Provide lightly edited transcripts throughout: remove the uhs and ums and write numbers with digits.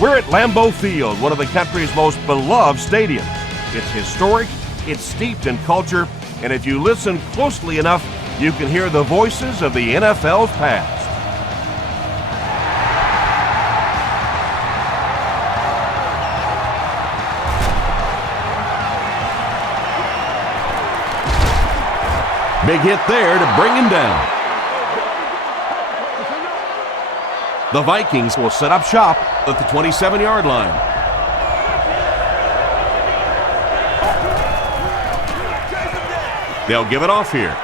We're at Lambeau Field, one of the country's most beloved stadiums. It's historic, it's steeped in culture, and if you listen closely enough, you can hear the voices of the NFL's past. Big hit there to bring him down. The Vikings will set up shop at the 27-yard line. They'll give it off here.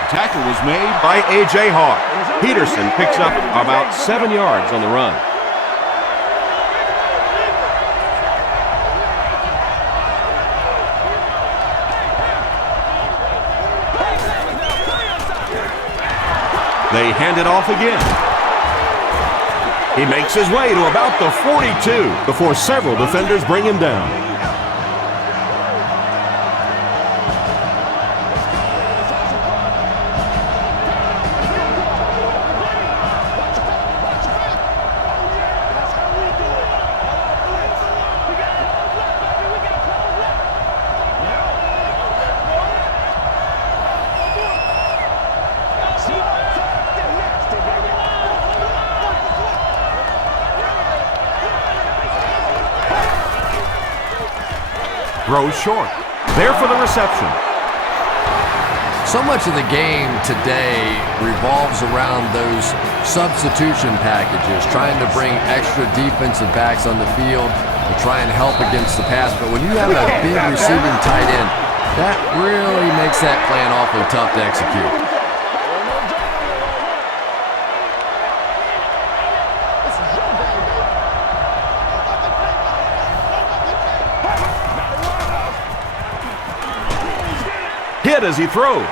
The tackle was made by A.J. Hawk. Peterson picks up about 7 yards on the run. They hand it off again. He makes his way to about the 42 before several defenders bring him down. Throws short. There for the reception. So much of the game today revolves around those substitution packages, trying to bring extra defensive backs on the field to try and help against the pass. But when you have a big receiving tight end, that really makes that plan awfully tough to execute. Hit as he throws.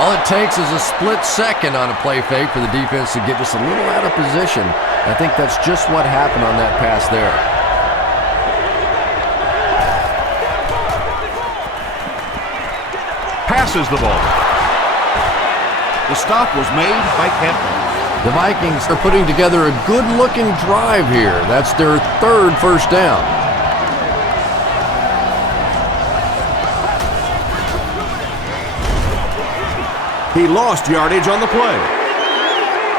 All it takes is a split second on a play fake for the defense to get just a little out of position. I think that's just what happened on that pass there. Passes the ball. The stop was made by Campbell. The Vikings are putting together a good-looking drive here. That's their third first down. He lost yardage on the play.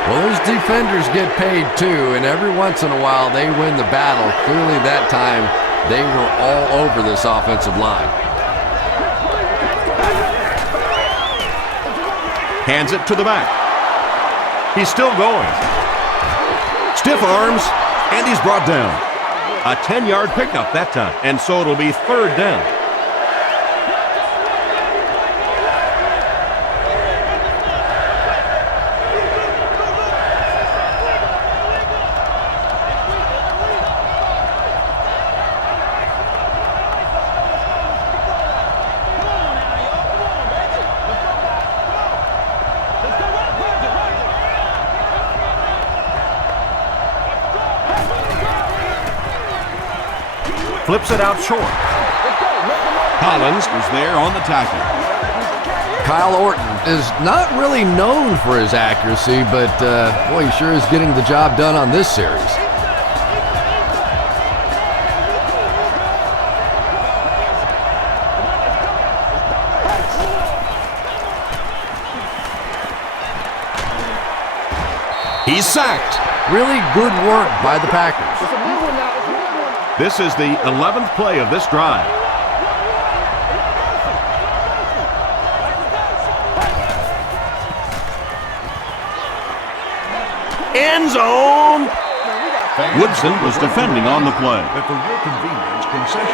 Well, those defenders get paid too, and every once in a while they win the battle. Clearly that time they were all over this offensive line. Hands it to the back. He's still going. Stiff arms, and he's brought down. A 10-yard pickup that time, and so it'll be third down. Flips it out short. Collins was there on the tackle. Kyle Orton is not really known for his accuracy, but boy, he sure is getting the job done on this series. He's sacked. Really good work by the Packers. This is the 11th play of this drive. End zone. Woodson was defending on the play.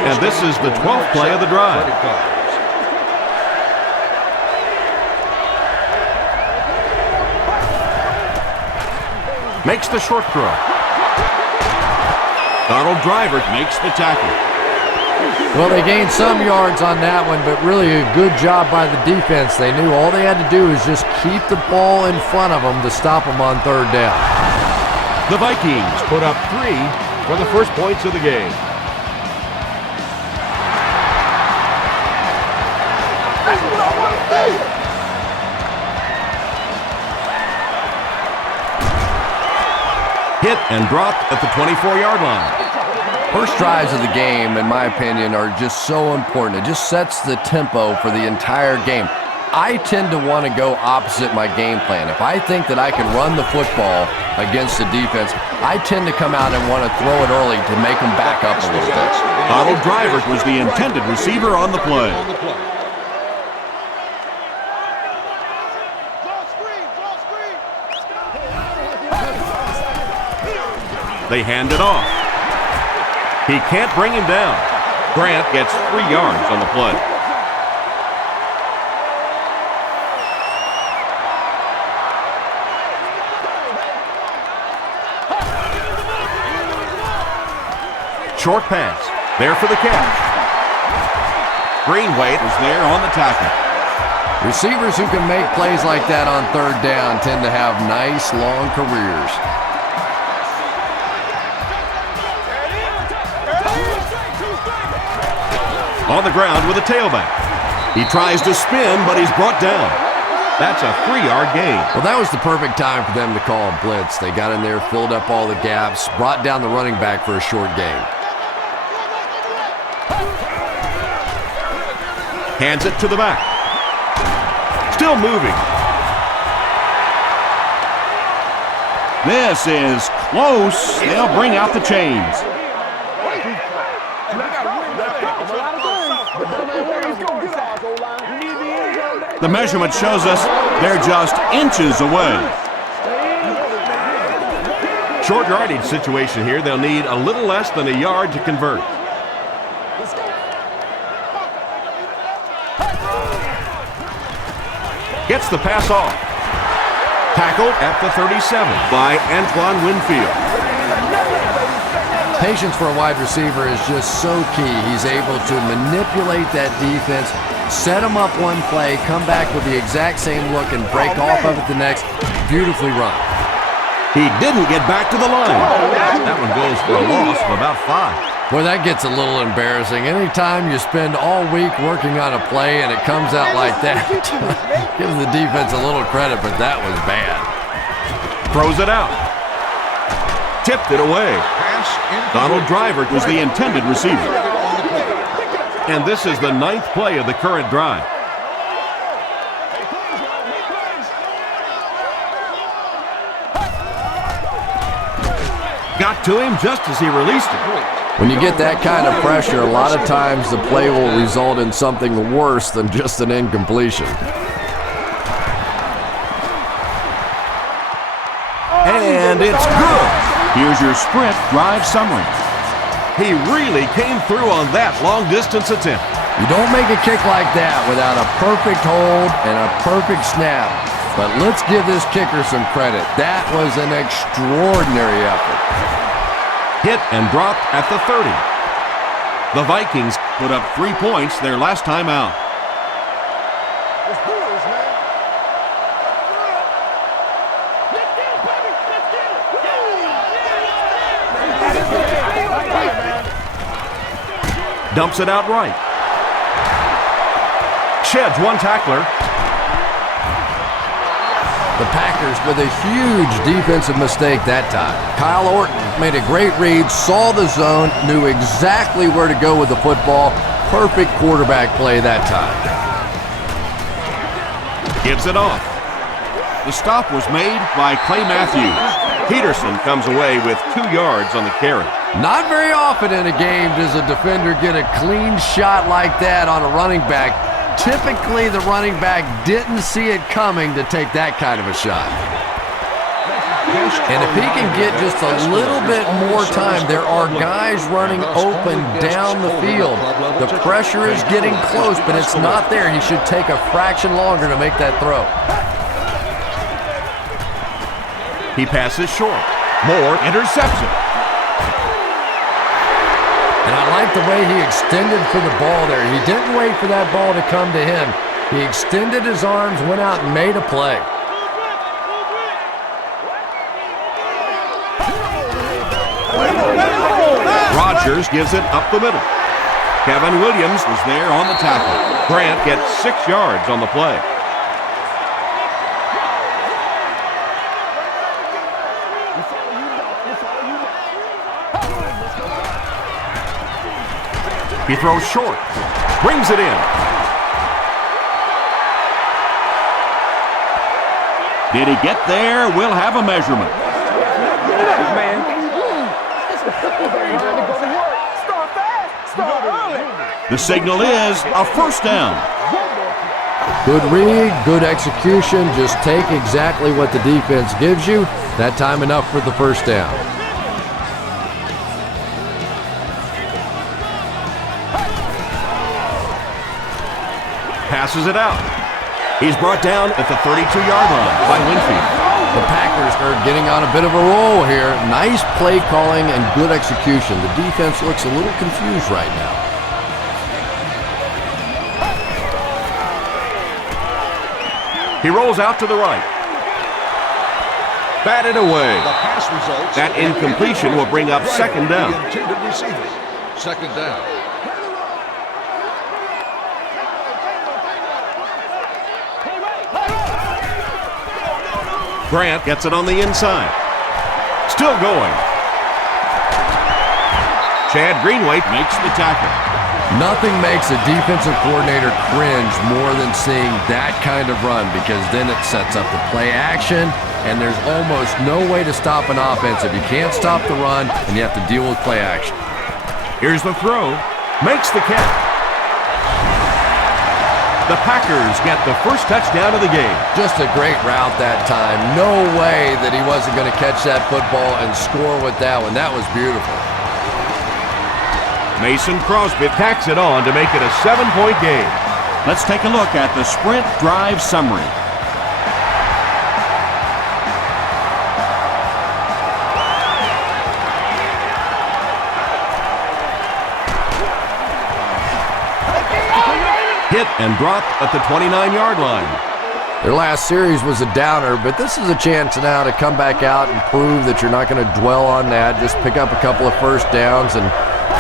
And this is the 12th play of the drive. Makes the short throw. Donald Driver makes the tackle. Well, they gained some yards on that one, but really a good job by the defense. They knew all they had to do is just keep the ball in front of them to stop them on third down. The Vikings put up 3 for the first points of the game. Hit and dropped at the 24-yard line. First drives of the game, in my opinion, are just so important. It just sets the tempo for the entire game. I tend to want to go opposite my game plan. If I think that I can run the football against the defense, I tend to come out and want to throw it early to make them back up a little bit. Donald Driver was the intended receiver on the play. They hand it off. He can't bring him down. Grant gets 3 yards on the play. Short pass. There for the catch. Greenway was there on the tackle. Receivers who can make plays like that on third down tend to have nice, long careers. On the ground with a tailback. He tries to spin, but he's brought down. That's a 3-yard gain. Well, that was the perfect time for them to call a blitz. They got in there, filled up all the gaps, brought down the running back for a short gain. Hands it to the back. Still moving. This is close. They'll bring out the chains. The measurement shows us they're just inches away. Short yardage situation here. They'll need a little less than a yard to convert. Gets the pass off. Tackled at the 37 by Antoine Winfield. Patience for a wide receiver is just so key. He's able to manipulate that defense, set them up one play, come back with the exact same look, and break off of it the next. Beautifully run. He didn't get back to the line. That one goes for a loss of about 5. Boy, that gets a little embarrassing. Anytime you spend all week working on a play and it comes out like that, give the defense a little credit, but that was bad. Throws it out. Tipped it away. Donald Driver was the intended receiver. And this is the 9th play of the current drive. Got to him just as he released it. When you get that kind of pressure, a lot of times the play will result in something worse than just an incompletion. And it's good. Here's your sprint drive summary. He really came through on that long-distance attempt. You don't make a kick like that without a perfect hold and a perfect snap. But let's give this kicker some credit. That was an extraordinary effort. Hit and dropped at the 30. The Vikings put up 3 points their last time out. Dumps it out right. Sheds one tackler. The Packers with a huge defensive mistake that time. Kyle Orton made a great read, saw the zone, knew exactly where to go with the football. Perfect quarterback play that time. Gives it off. The stop was made by Clay Matthews. Peterson comes away with 2 yards on the carry. Not very often in a game does a defender get a clean shot like that on a running back. Typically, the running back didn't see it coming to take that kind of a shot. And if he can get just a little bit more time, there are guys running open down the field. The pressure is getting close, but it's not there. He should take a fraction longer to make that throw. He passes short. Moore intercepts it. And I like the way he extended for the ball there. He didn't wait for that ball to come to him. He extended his arms, went out and made a play. Rodgers gives it up the middle. Kevin Williams was there on the tackle. Grant gets 6 yards on the play. He throws short. Brings it in. Did he get there? We'll have a measurement. The signal is a first down. Good read, good execution. Just take exactly what the defense gives you. That time enough for the first down. Passes it out. He's brought down at the 32-yard line by Winfield. The Packers are getting on a bit of a roll here. Nice play calling and good execution. The defense looks a little confused right now. He rolls out to the right. Batted away. That incompletion will bring up second down. Second down. Grant gets it on the inside. Still going. Chad Greenway makes the tackle. Nothing makes a defensive coordinator cringe more than seeing that kind of run, because then it sets up the play action, and there's almost no way to stop an offense if you can't stop the run and you have to deal with play action. Here's the throw. Makes the catch. The Packers get the first touchdown of the game. Just a great route that time. No way that he wasn't going to catch that football and score with that one. That was beautiful. Mason Crosby tacks it on to make it a 7-point game. Let's take a look at the sprint drive summary. Hit and dropped at the 29-yard line. Their last series was a downer, but this is a chance now to come back out and prove that you're not going to dwell on that. Just pick up a couple of first downs, and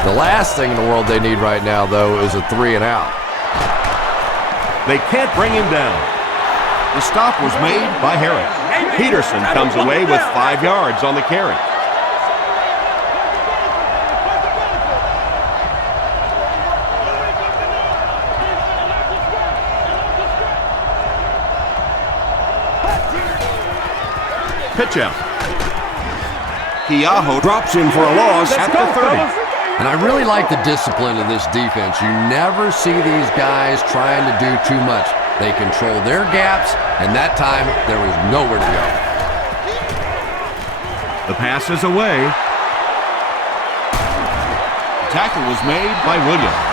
the last thing in the world they need right now, though, is a 3 and out. They can't bring him down. The stop was made by Harris. Peterson comes away with 5 yards on the carry. Pitch out. Keaho drops him for a loss at the 30. And I really like the discipline of this defense. You never see these guys trying to do too much. They control their gaps, and that time there was nowhere to go. The pass is away. The tackle was made by Williams.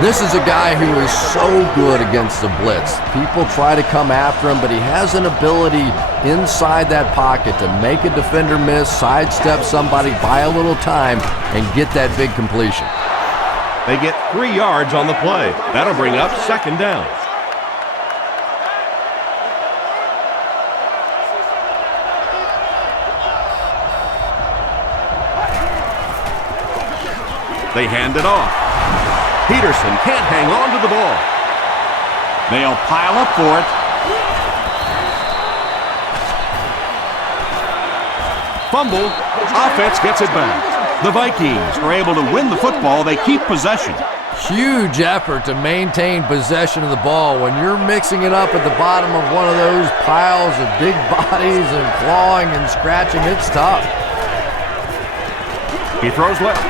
This is a guy who is so good against the blitz. People try to come after him, but he has an ability inside that pocket to make a defender miss, sidestep somebody, buy a little time, and get that big completion. They get 3 yards on the play. That'll bring up second down. They hand it off. Peterson can't hang on to the ball. They'll pile up for it. Fumble. Offense gets it back. The Vikings are able to win the football. They keep possession. Huge effort to maintain possession of the ball. When you're mixing it up at the bottom of one of those piles of big bodies and clawing and scratching, it's tough. He throws left.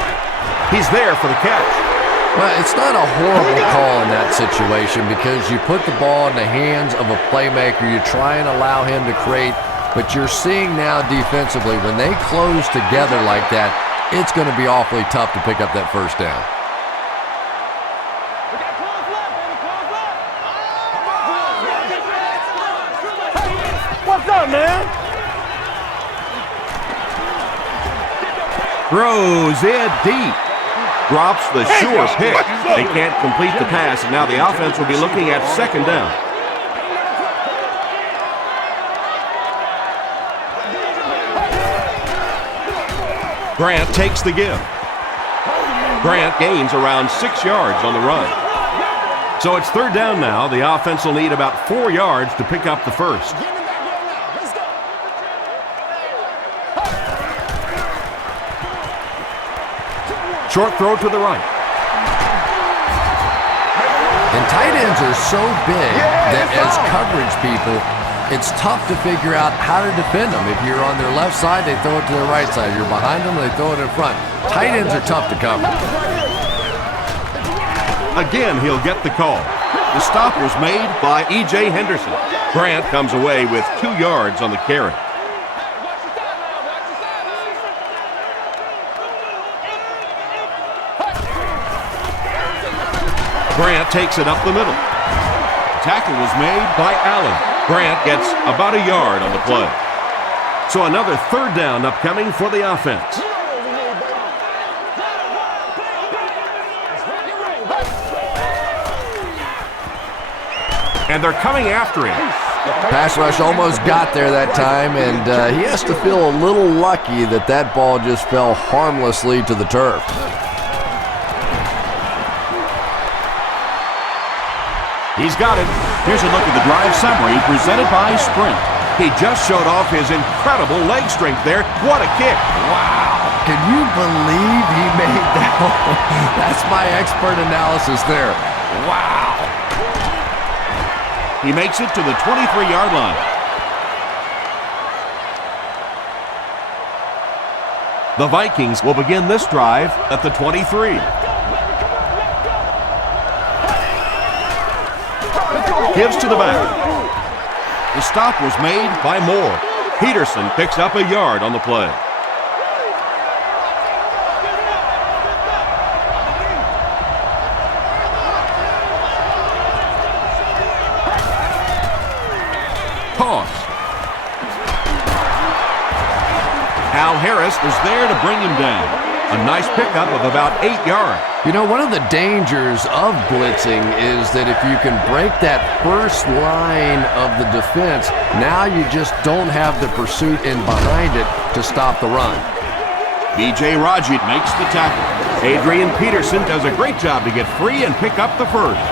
He's there for the catch. Well, it's not a horrible call in that situation, because you put the ball in the hands of a playmaker. You try and allow him to create, but you're seeing now defensively, when they close together like that, it's going to be awfully tough to pick up that first down. What's up, man? Throws it deep. Drops the sure pick. They can't complete the pass, and now the offense will be looking at second down. Grant takes the give. Grant gains around 6 yards on the run. So it's third down now. The offense will need about 4 yards to pick up the first. Short throw to the right. And tight ends are so big that as coverage people, it's tough to figure out how to defend them. If you're on their left side, they throw it to their right side. If you're behind them, they throw it in front. Tight ends are tough to cover. Again, he'll get the call. The stop was made by E.J. Henderson. Grant comes away with 2 yards on the carry. Grant takes it up the middle. Tackle was made by Allen. Grant gets about a yard on the play. So another 3rd down upcoming for the offense. And they're coming after him. Pass rush almost got there that time, and he has to feel a little lucky that that ball just fell harmlessly to the turf. He's got it. Here's a look at the drive summary presented by Sprint. He just showed off his incredible leg strength there. What a kick. Wow. Can you believe he made that? That's my expert analysis there. Wow. He makes it to the 23-yard line. The Vikings will begin this drive at the 23. Gives to the back. The stop was made by Moore. Peterson picks up a yard on the play. Toss. Al Harris was there to bring him down. A nice pickup of about 8 yards. You know, one of the dangers of blitzing is that if you can break that first line of the defense, now you just don't have the pursuit in behind it to stop the run. B.J. Raji makes the tackle. Adrian Peterson does a great job to get free and pick up the first.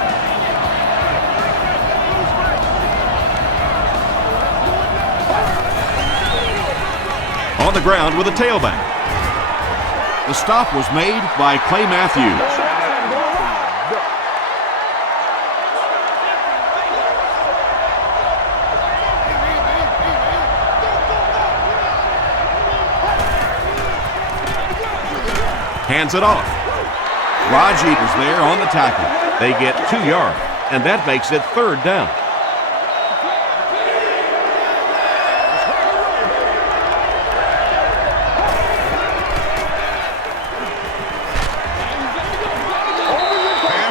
On the ground with a tailback. The stop was made by Clay Matthews. Hands it off. Raji was there on the tackle. They get 2 yards, and that makes it 3rd down.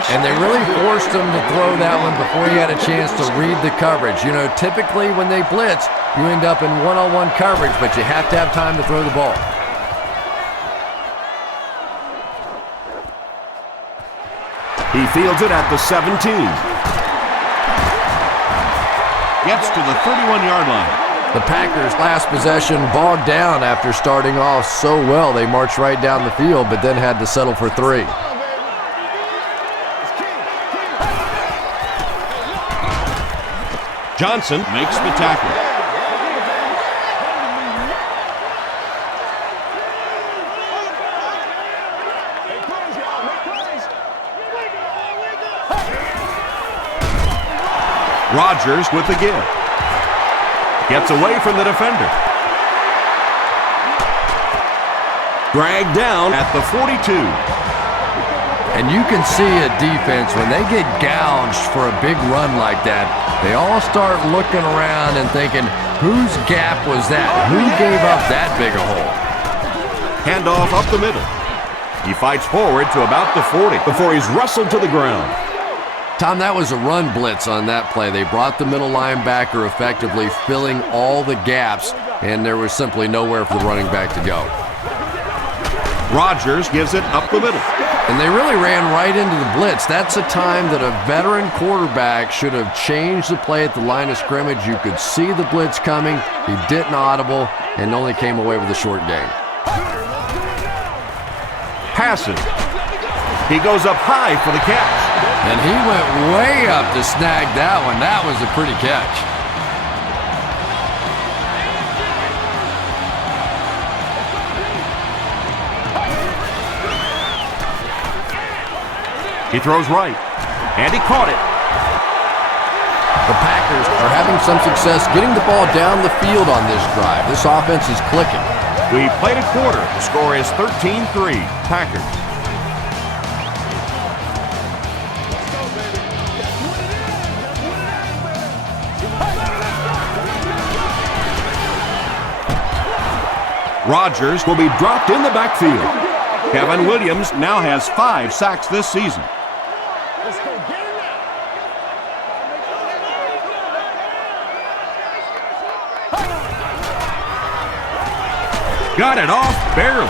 And they really forced him to throw that one before he had a chance to read the coverage. You know, typically when they blitz, you end up in one-on-one coverage, but you have to have time to throw the ball. He fields it at the 17. Gets to the 31-yard line. The Packers' last possession bogged down after starting off so well. They marched right down the field, but then had to settle for 3. Johnson makes the tackle. Rodgers with the give. Gets away from the defender. Dragged down at the 42. And you can see a defense, when they get gouged for a big run like that, they all start looking around and thinking, whose gap was that? Who gave up that big a hole? Handoff up the middle. He fights forward to about the 40 before he's wrestled to the ground. Tom, that was a run blitz on that play. They brought the middle linebacker effectively filling all the gaps, and there was simply nowhere for the running back to go. Rodgers gives it up the middle. And they really ran right into the blitz. That's a time that a veteran quarterback should have changed the play at the line of scrimmage. You could see the blitz coming. He didn't audible and only came away with a short gain. Passes. He goes up high for the catch. And he went way up to snag that one. That was a pretty catch. He throws right. And he caught it. The Packers are having some success getting the ball down the field on this drive. This offense is clicking. We played a quarter. The score is 13-3, Packers. Rodgers will be dropped in the backfield. Kevin Williams now has 5 sacks this season. Let's go, get it now. Got it off barely.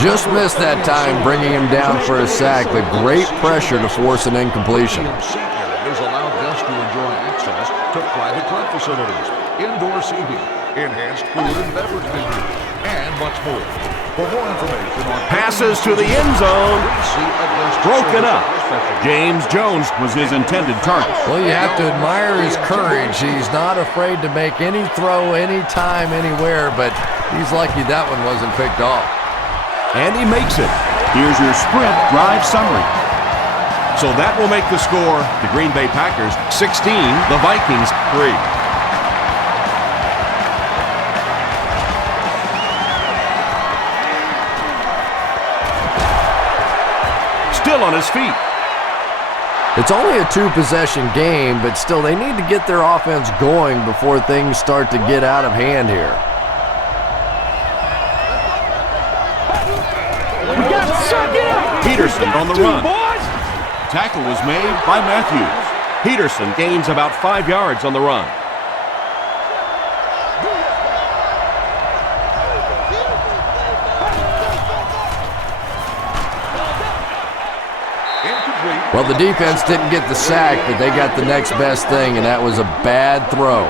Just missed that time, bringing him down for a sack, but great pressure to force an incompletion. Has allowed guests to enjoy access to private club facilities, indoor seating, enhanced food and beverage menu, and much more. For more information on Passes to the end zone. Broken up. James Jones was his intended target. Well, you have to admire his courage. He's not afraid to make any throw, anytime, anywhere, but he's lucky that one wasn't picked off. And he makes it. Here's your sprint drive summary. So that will make the score the Green Bay Packers 16, the Vikings 3. Still on his feet. It's only a 2-possession game, but still they need to get their offense going before things start to get out of hand here. Peterson on the run. Tackle was made by Matthews. Peterson gains about 5 yards on the run. Well, the defense didn't get the sack, but they got the next best thing, and that was a bad throw.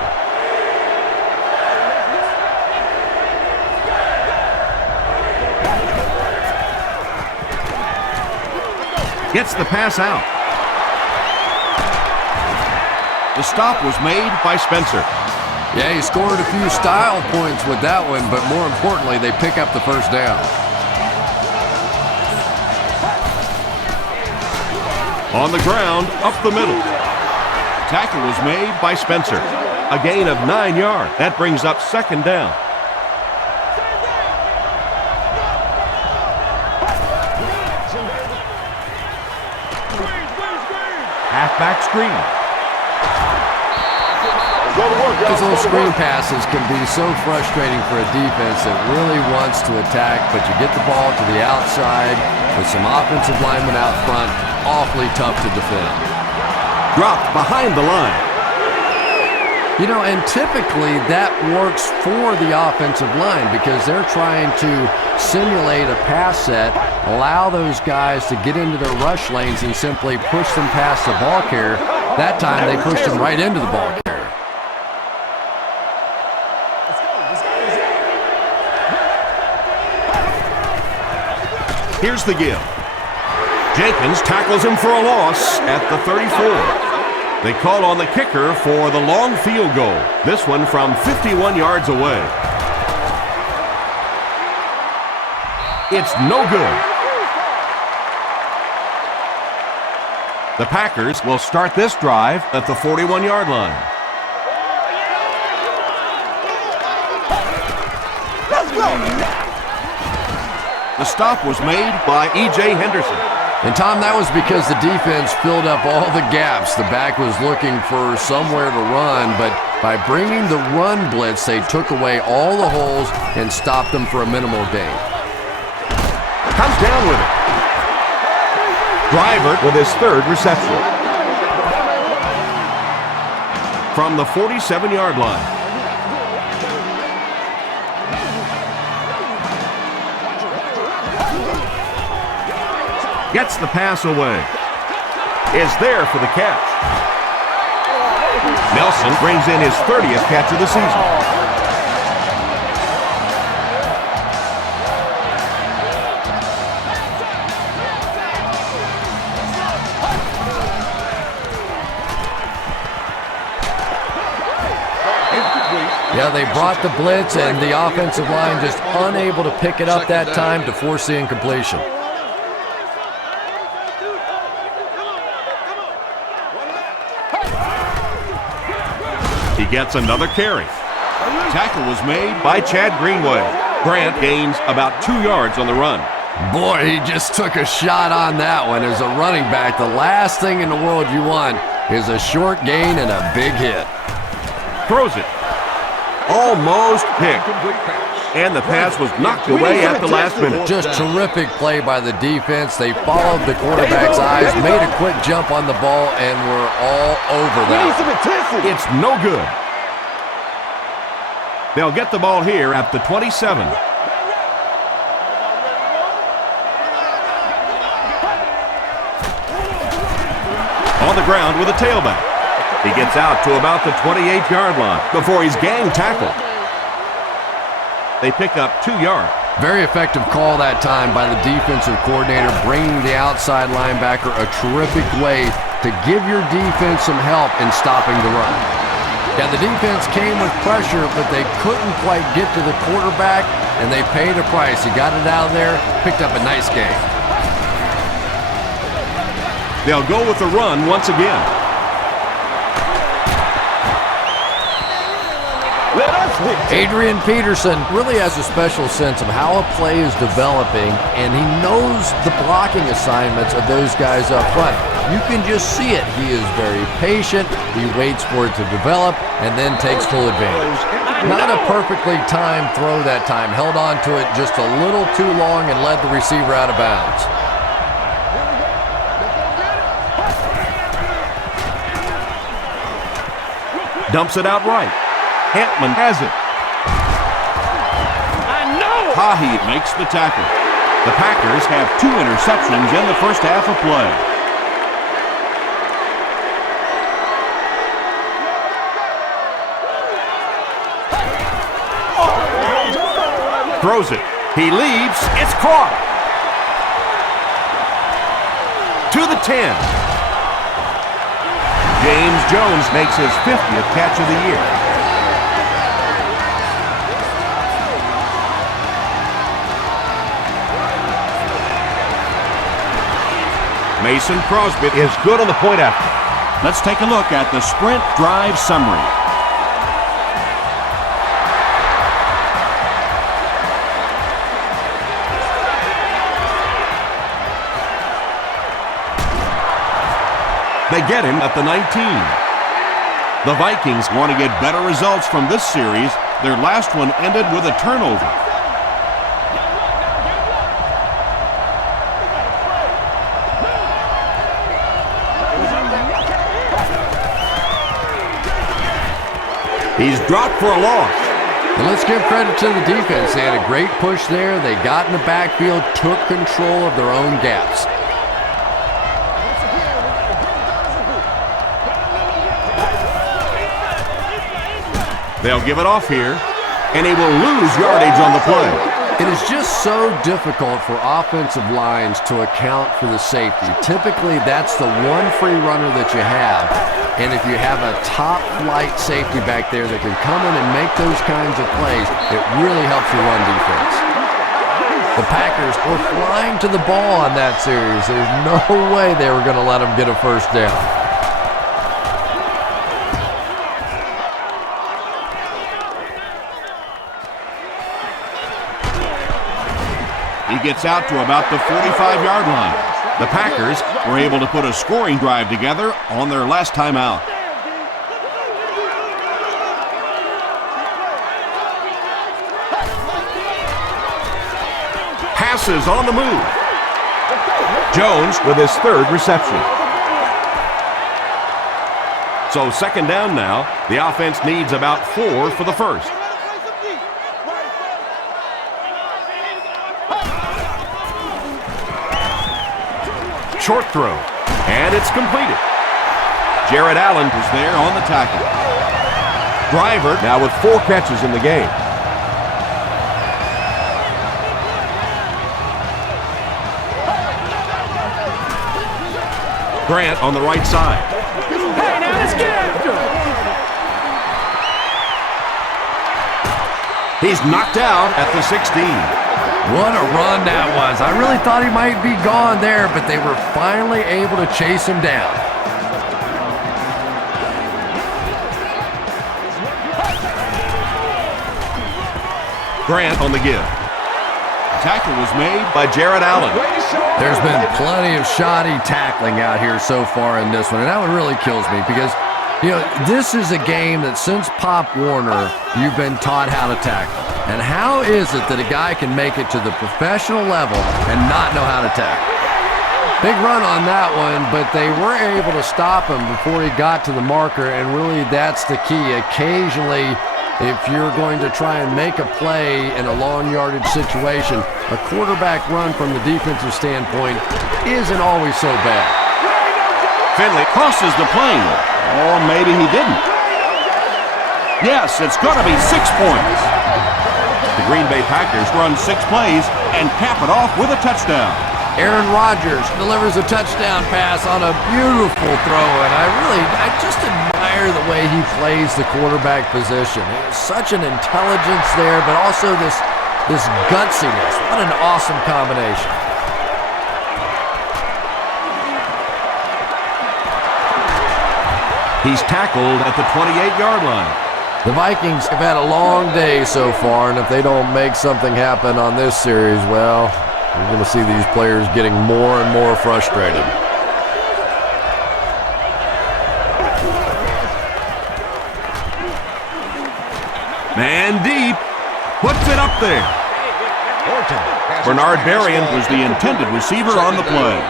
Gets the pass out. The stop was made by Spencer. Yeah, he scored a few style points with that one, but more importantly, they pick up the first down. On the ground, up the middle. Tackle was made by Spencer. A gain of 9 yards. That brings up second down. Halfback screen. Those little screen passes can be so frustrating for a defense that really wants to attack, but you get the ball to the outside with some offensive linemen out front, awfully tough to defend. Dropped behind the line. You know, and typically that works for the offensive line because they're trying to simulate a pass set, allow those guys to get into their rush lanes and simply push them past the ball carrier. That time they pushed them right into the ball carrier. Here's the give. Jenkins tackles him for a loss at the 34. They call on the kicker for the long field goal. This one from 51 yards away. It's no good. The Packers will start this drive at the 41-yard line. Let's go. The stop was made by E.J. Henderson. And, Tom, that was because the defense filled up all the gaps. The back was looking for somewhere to run, but by bringing the run blitz, they took away all the holes and stopped them for a minimal gain. Comes down with it. Driver with his third reception. From the 47-yard line. Gets the pass away. Is there for the catch. Nelson brings in his 30th catch of the season. Yeah, they brought the blitz, and the offensive line just unable to pick it up that time to force the incompletion. He gets another carry. Tackle was made by Chad Greenway. Grant gains about 2 yards on the run. Boy, he just took a shot on that one. As a running back, the last thing in the world you want is a short gain and a big hit. Throws it. Almost picked. And the pass was knocked away at the last minute. Just terrific play by the defense. They followed the quarterback's eyes, made a quick jump on the ball, and were all over that. It's no good. They'll get the ball here at the 27. On the ground with a tailback. He gets out to about the 28-yard line before he's gang tackled. They pick up 2 yards. Very effective call that time by the defensive coordinator, bringing the outside linebacker a terrific way to give your defense some help in stopping the run. Yeah, the defense came with pressure, but they couldn't quite get to the quarterback, and they paid a price. He got it out of there, picked up a nice gain. They'll go with the run once again. Adrian Peterson really has a special sense of how a play is developing, and he knows the blocking assignments of those guys up front. You can just see it. He is very patient. He waits for it to develop and then takes full advantage. Not a perfectly timed throw that time. Held on to it just a little too long and led the receiver out of bounds. Dumps it out right. Hantman has it. Hahi makes the tackle. The Packers have 2 interceptions in the first half of play. Throws it. He leaps. It's caught. To the 10. James Jones makes his 50th catch of the year. Mason Crosby is good on the point after. Let's take a look at the sprint drive summary. They get him at the 19. The Vikings want to get better results from this series. Their last one ended with a turnover. He's dropped for a loss. And let's give credit to the defense. They had a great push there. They got in the backfield, took control of their own gaps. They'll give it off here, and he will lose yardage on the play. It is just so difficult for offensive lines to account for the safety. Typically, that's the one free runner that you have. And if you have a top-flight safety back there that can come in and make those kinds of plays, it really helps your run defense. The Packers were flying to the ball on that series. There's no way they were going to let them get a first down. He gets out to about the 45-yard line. The Packers were able to put a scoring drive together on their last time out. Passes on the move. Jones with his 3rd reception. So 2nd down now. The offense needs about 4 for the first. Short throw, and it's completed. Jared Allen is there on the tackle. Driver now with 4 catches in the game. Grant on the right side. Hey, now let's get after him. He's knocked out at the 16. What a run that was. I really thought he might be gone there, but they were finally able to chase him down. Grant on the give. Tackle was made by Jared Allen. There's been plenty of shoddy tackling out here so far in this one, and that one really kills me because, you know, this is a game that since Pop Warner, you've been taught how to tackle. And how is it that a guy can make it to the professional level and not know how to tackle? Big run on that one, but they were able to stop him before he got to the marker, and really that's the key. Occasionally, if you're going to try and make a play in a long yardage situation, a quarterback run from the defensive standpoint isn't always so bad. Finley crosses the plane. Or maybe he didn't. Yes, it's going to be 6 points. The Green Bay Packers run 6 plays and cap it off with a touchdown. Aaron Rodgers delivers a touchdown pass on a beautiful throw, and I just admire the way he plays the quarterback position. There's such an intelligence there, but also this gutsiness. What an awesome combination. He's tackled at the 28-yard line. The Vikings have had a long day so far, and if they don't make something happen on this series, well, you're going to see these players getting more and more frustrated. Man deep. Puts it up there. Bernard Berrien was the intended receiver on the play.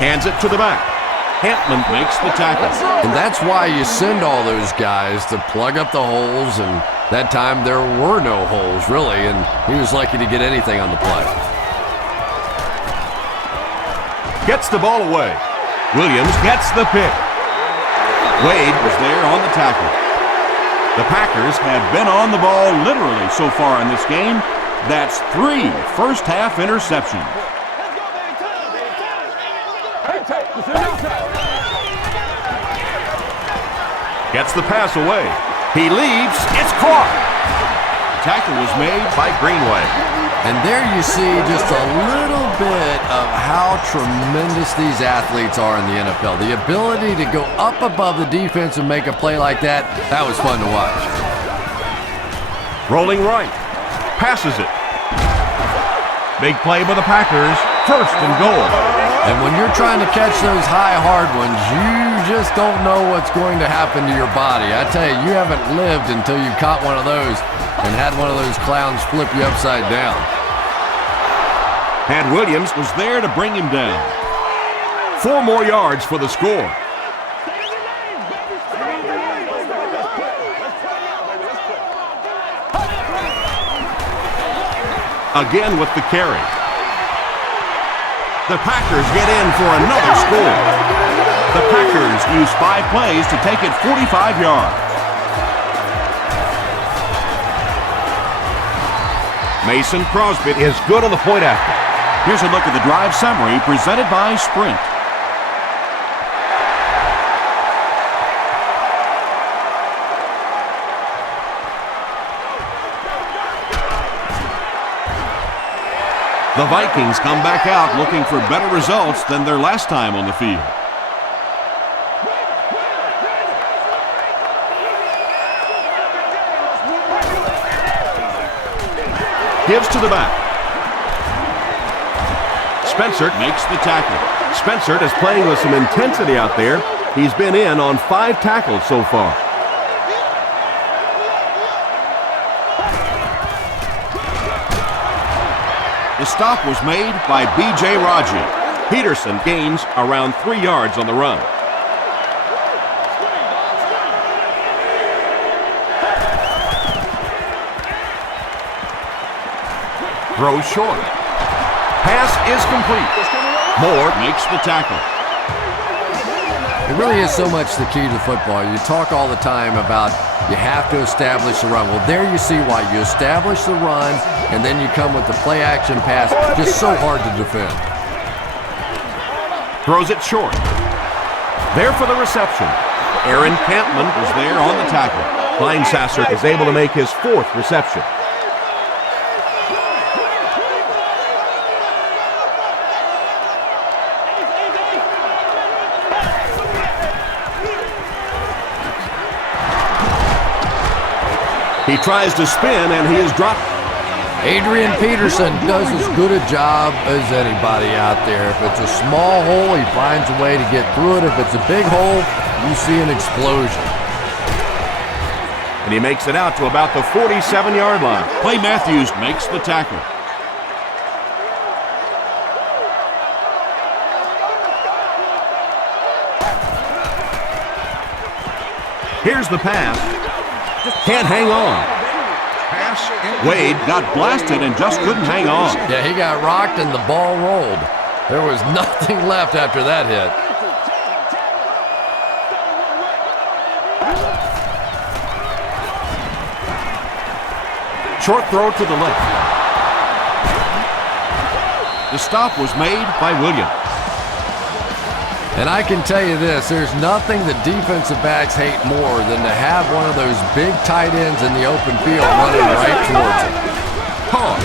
Hands it to the back. Hampman makes the tackle. And that's why you send all those guys to plug up the holes, and that time there were no holes, really, and he was lucky to get anything on the play. Gets the ball away. Williams gets the pick. Wade was there on the tackle. The Packers have been on the ball literally so far in this game. That's 3 first-half interceptions. Gets the pass away. He leaps. It's caught. Tackle was made by Greenway. And there you see just a little bit of how tremendous these athletes are in the NFL. The ability to go up above the defense and make a play like that, that was fun to watch. Rolling right. Passes it. Big play by the Packers. First and goal. And when you're trying to catch those high, hard ones, you just don't know what's going to happen to your body. I tell you, you haven't lived until you caught one of those and had one of those clowns flip you upside down. And Williams was there to bring him down. 4 more yards for the score. Again with the carry. The Packers get in for another score. The Packers use 5 plays to take it 45 yards. Mason Crosby is good on the point after. Here's a look at the drive summary presented by Sprint. The Vikings come back out looking for better results than their last time on the field. Gives to the back. Spencer makes the tackle. Spencer is playing with some intensity out there. He's been in on 5 tackles so far. The stop was made by B.J. Raji. Peterson gains around 3 yards on the run. Throws short. Pass is complete. Moore makes the tackle. It really is so much the key to football. You talk all the time about you have to establish the run. Well, there you see why. You establish the run, and then you come with the play-action pass. Just so hard to defend. Throws it short. There for the reception. Aaron Campman was there on the tackle. Linesasser is able to make his 4th reception. He tries to spin, and he is dropped. Adrian Peterson does as good a job as anybody out there. If it's a small hole, he finds a way to get through it. If it's a big hole, you see an explosion. And he makes it out to about the 47-yard line. Clay Matthews makes the tackle. Here's the pass. Can't hang on. Wade got blasted and just couldn't hang on. Yeah, he got rocked and the ball rolled. There was nothing left after that hit. Short throw to the left. The stop was made by Williams. And I can tell you this, there's nothing the defensive backs hate more than to have one of those big tight ends in the open field running right towards him. Pause.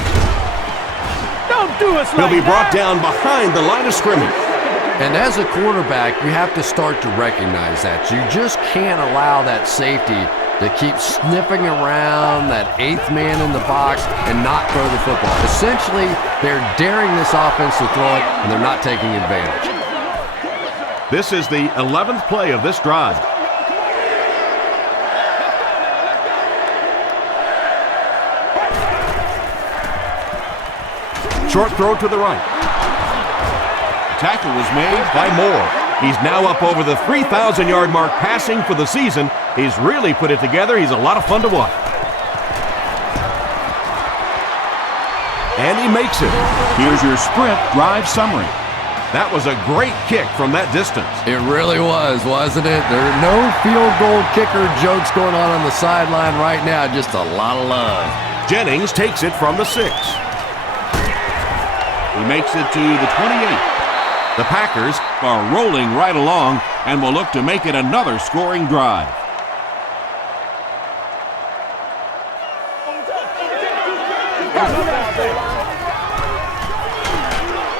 Don't do us He'll like be brought that. down behind the line of scrimmage. And as a quarterback, you have to start to recognize that. You just can't allow that safety to keep sniffing around that eighth man in the box and not throw the football. Essentially, they're daring this offense to throw it, and they're not taking advantage. This is the 11th play of this drive. Short throw to the right. Tackle was made By Moore. He's now up over the 3,000-yard mark passing for the season. He's really put it together. He's a lot of fun to watch. And he makes it. Here's your sprint drive summary. That was a great kick from that distance. It really was, wasn't it? There are no field goal kicker jokes going on the sideline right now. Just a lot of love. Jennings takes it from the 6. He makes it to the 28. The Packers are rolling right along and will look to make it another scoring drive.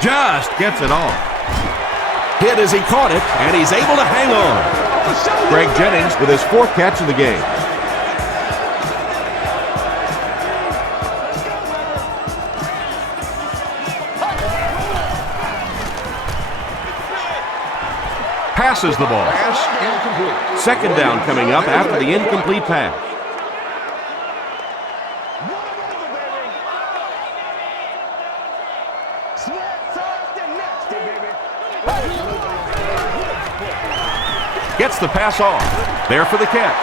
Just gets it off. Hit as he caught it, and he's able to hang on. Greg Jennings with his 4th catch of the game. Passes the ball. Pass incomplete. Second down coming up after the incomplete pass. Gets the pass off. There for the catch.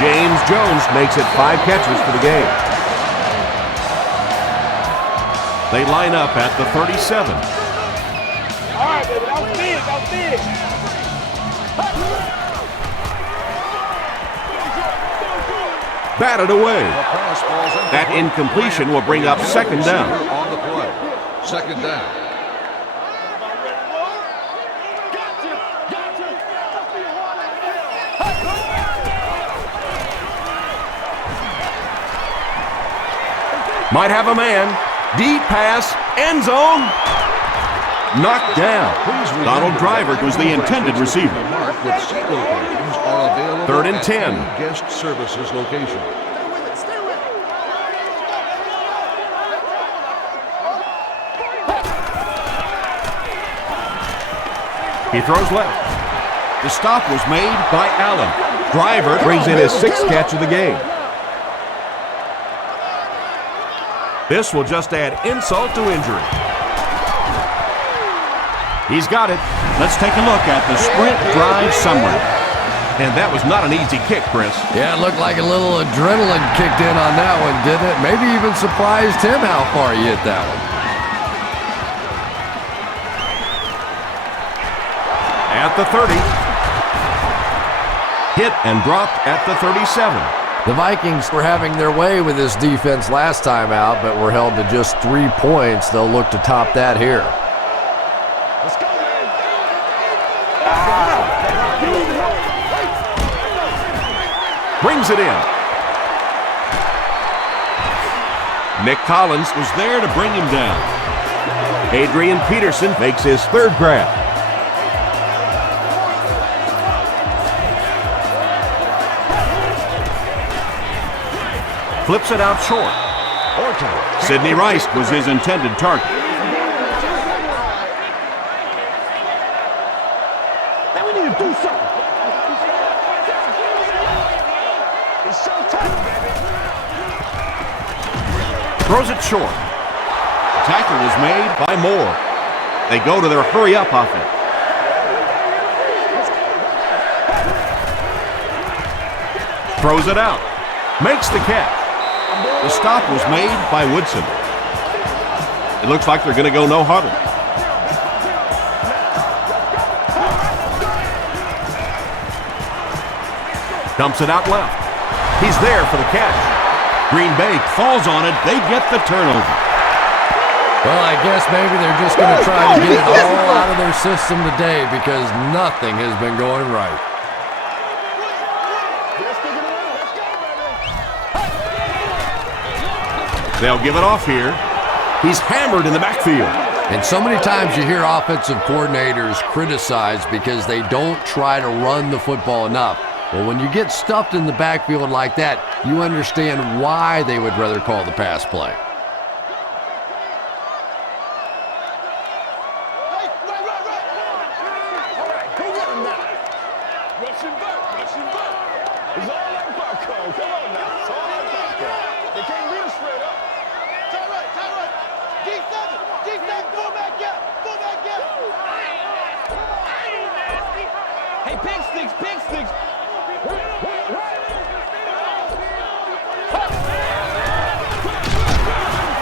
James Jones makes it 5 catches for the game. They line up at the 37. All right, baby, that was big, that was big. Batted away. The pass falls incomplete. That incompletion will bring up second down. On the play. Second down. Might have a man. Deep pass. End zone. Knocked down. Donald Driver was the intended receiver. Mark with seat locations are available 3rd and at 10. any guest services location. He throws left. The stop was made By Allen. Driver brings in his 6th catch of the game. This will just add insult to injury. He's got it. Let's take a look at the sprint drive summary. And that was not an easy kick, Chris. Yeah, it looked like a little adrenaline kicked in on that one, didn't it? Maybe even surprised him how far he hit that one. At the 30. Hit and dropped at the 37. The Vikings were having their way with this defense last time out, but were held to just 3 points. They'll look to top that here. Let's go, man. Brings it in. Nick Collins was there to bring him down. Adrian Peterson makes his 3rd grab. Flips it out short. Sidney Rice was his intended target. Man, we need to do something. It's showtime, baby. Throws it short. Tackle was made by Moore. They go to their hurry-up offense. Throws it out. Makes the catch. The stop was made by Woodson. It looks like they're going to go no huddle. Dumps it out left. He's there for the catch. Green Bay falls on it. They get the turnover. Well, I guess maybe they're just going to try to get it all out of their system today because nothing has been going right. They'll give it off here. He's hammered in the backfield. And so many times you hear offensive coordinators criticized because they don't try to run the football enough. Well, when you get stuffed in the backfield like that, you understand why they would rather call the pass play.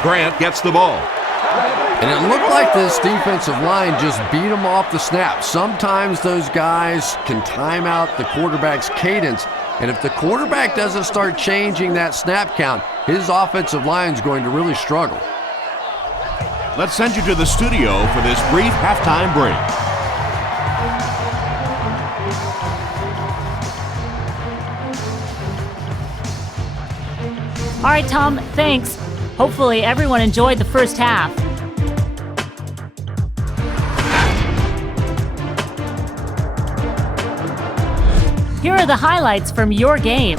Grant gets the ball. And it looked like this defensive line just beat them off the snap. Sometimes those guys can time out the quarterback's cadence, and if the quarterback doesn't start changing that snap count, his offensive line is going to really struggle. Let's send you to the studio for this brief halftime break. All right, Tom, thanks. Hopefully everyone enjoyed the first half. Here are the highlights from your game.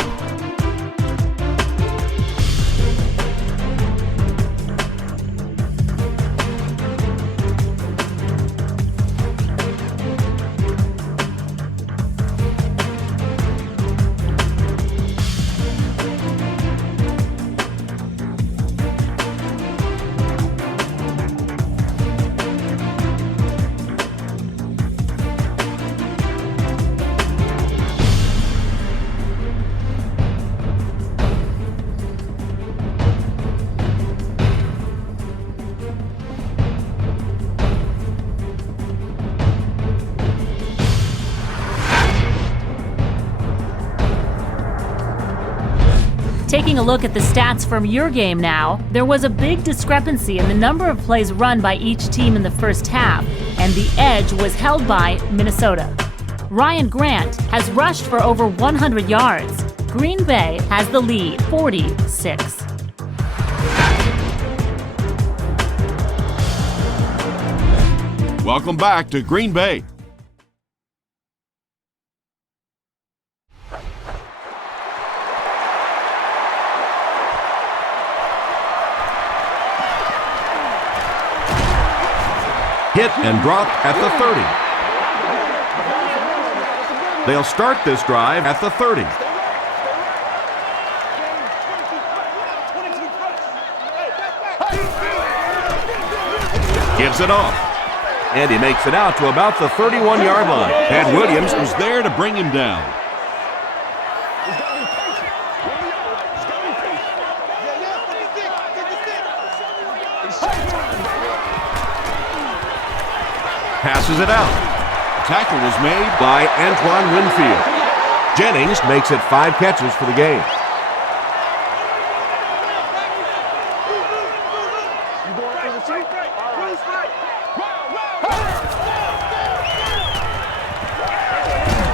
Taking a look at the stats from your game now, there was a big discrepancy in the number of plays run by each team in the first half, and the edge was held by Minnesota. Ryan Grant has rushed for over 100 yards. Green Bay has the lead, 46. Welcome back to Green Bay. Hit and drop at the 30. They'll start this drive at the 30. Gives it off. And he makes it out to about the 31-yard line. And Williams was there to bring him down. Passes it out. Tackle was made by Antoine Winfield. Jennings makes it 5 catches for the game.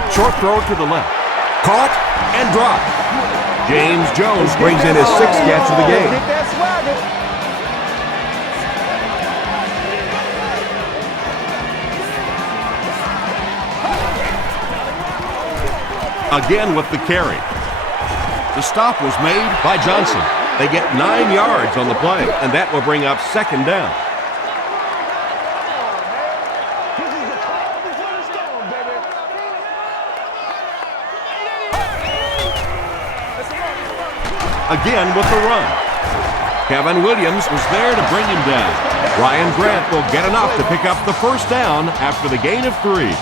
Short throw to the left. Caught and dropped. James Jones brings in his 6th catch of the game. Again with the carry. The stop was made by Johnson. They get 9 yards on the play, and that will bring up second down. Again with the run. Kevin Williams was there to bring him down. Ryan Grant will get enough to pick up the first down after the gain of 3.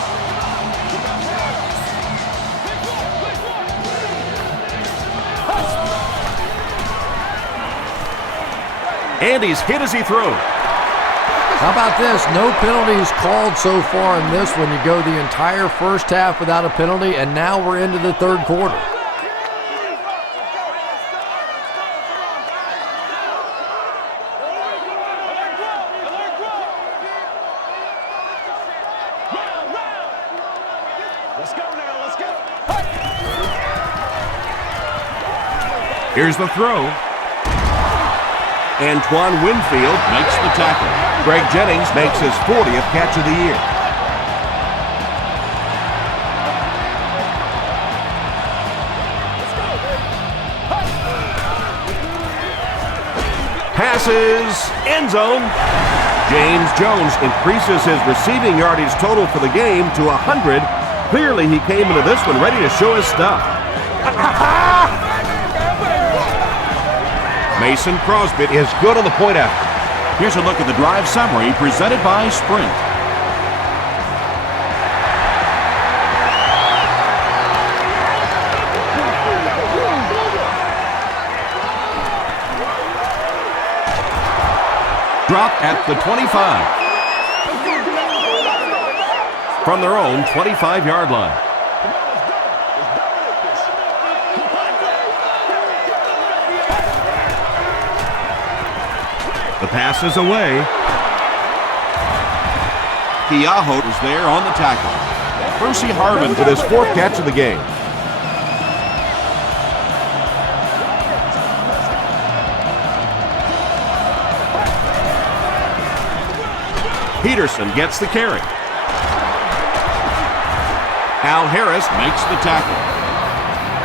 And he's hit as he throws. How about this? No penalties called so far in this one. You go the entire first half without a penalty, and now we're into the third quarter. Here's the throw. Antoine Winfield makes the tackle. Greg Jennings makes his 40th catch of the year. Passes, end zone. James Jones increases his receiving yardage total for the game to 100. Clearly he came into this one ready to show his stuff. Mason Crosby is good on the point after. Here's a look at the drive summary presented by Sprint. Drop at the 25. From their own 25-yard line. The pass is away. Keaho was there on the tackle. Brucey Harvin with his 4th catch of the game. Peterson gets the carry. Al Harris makes the tackle.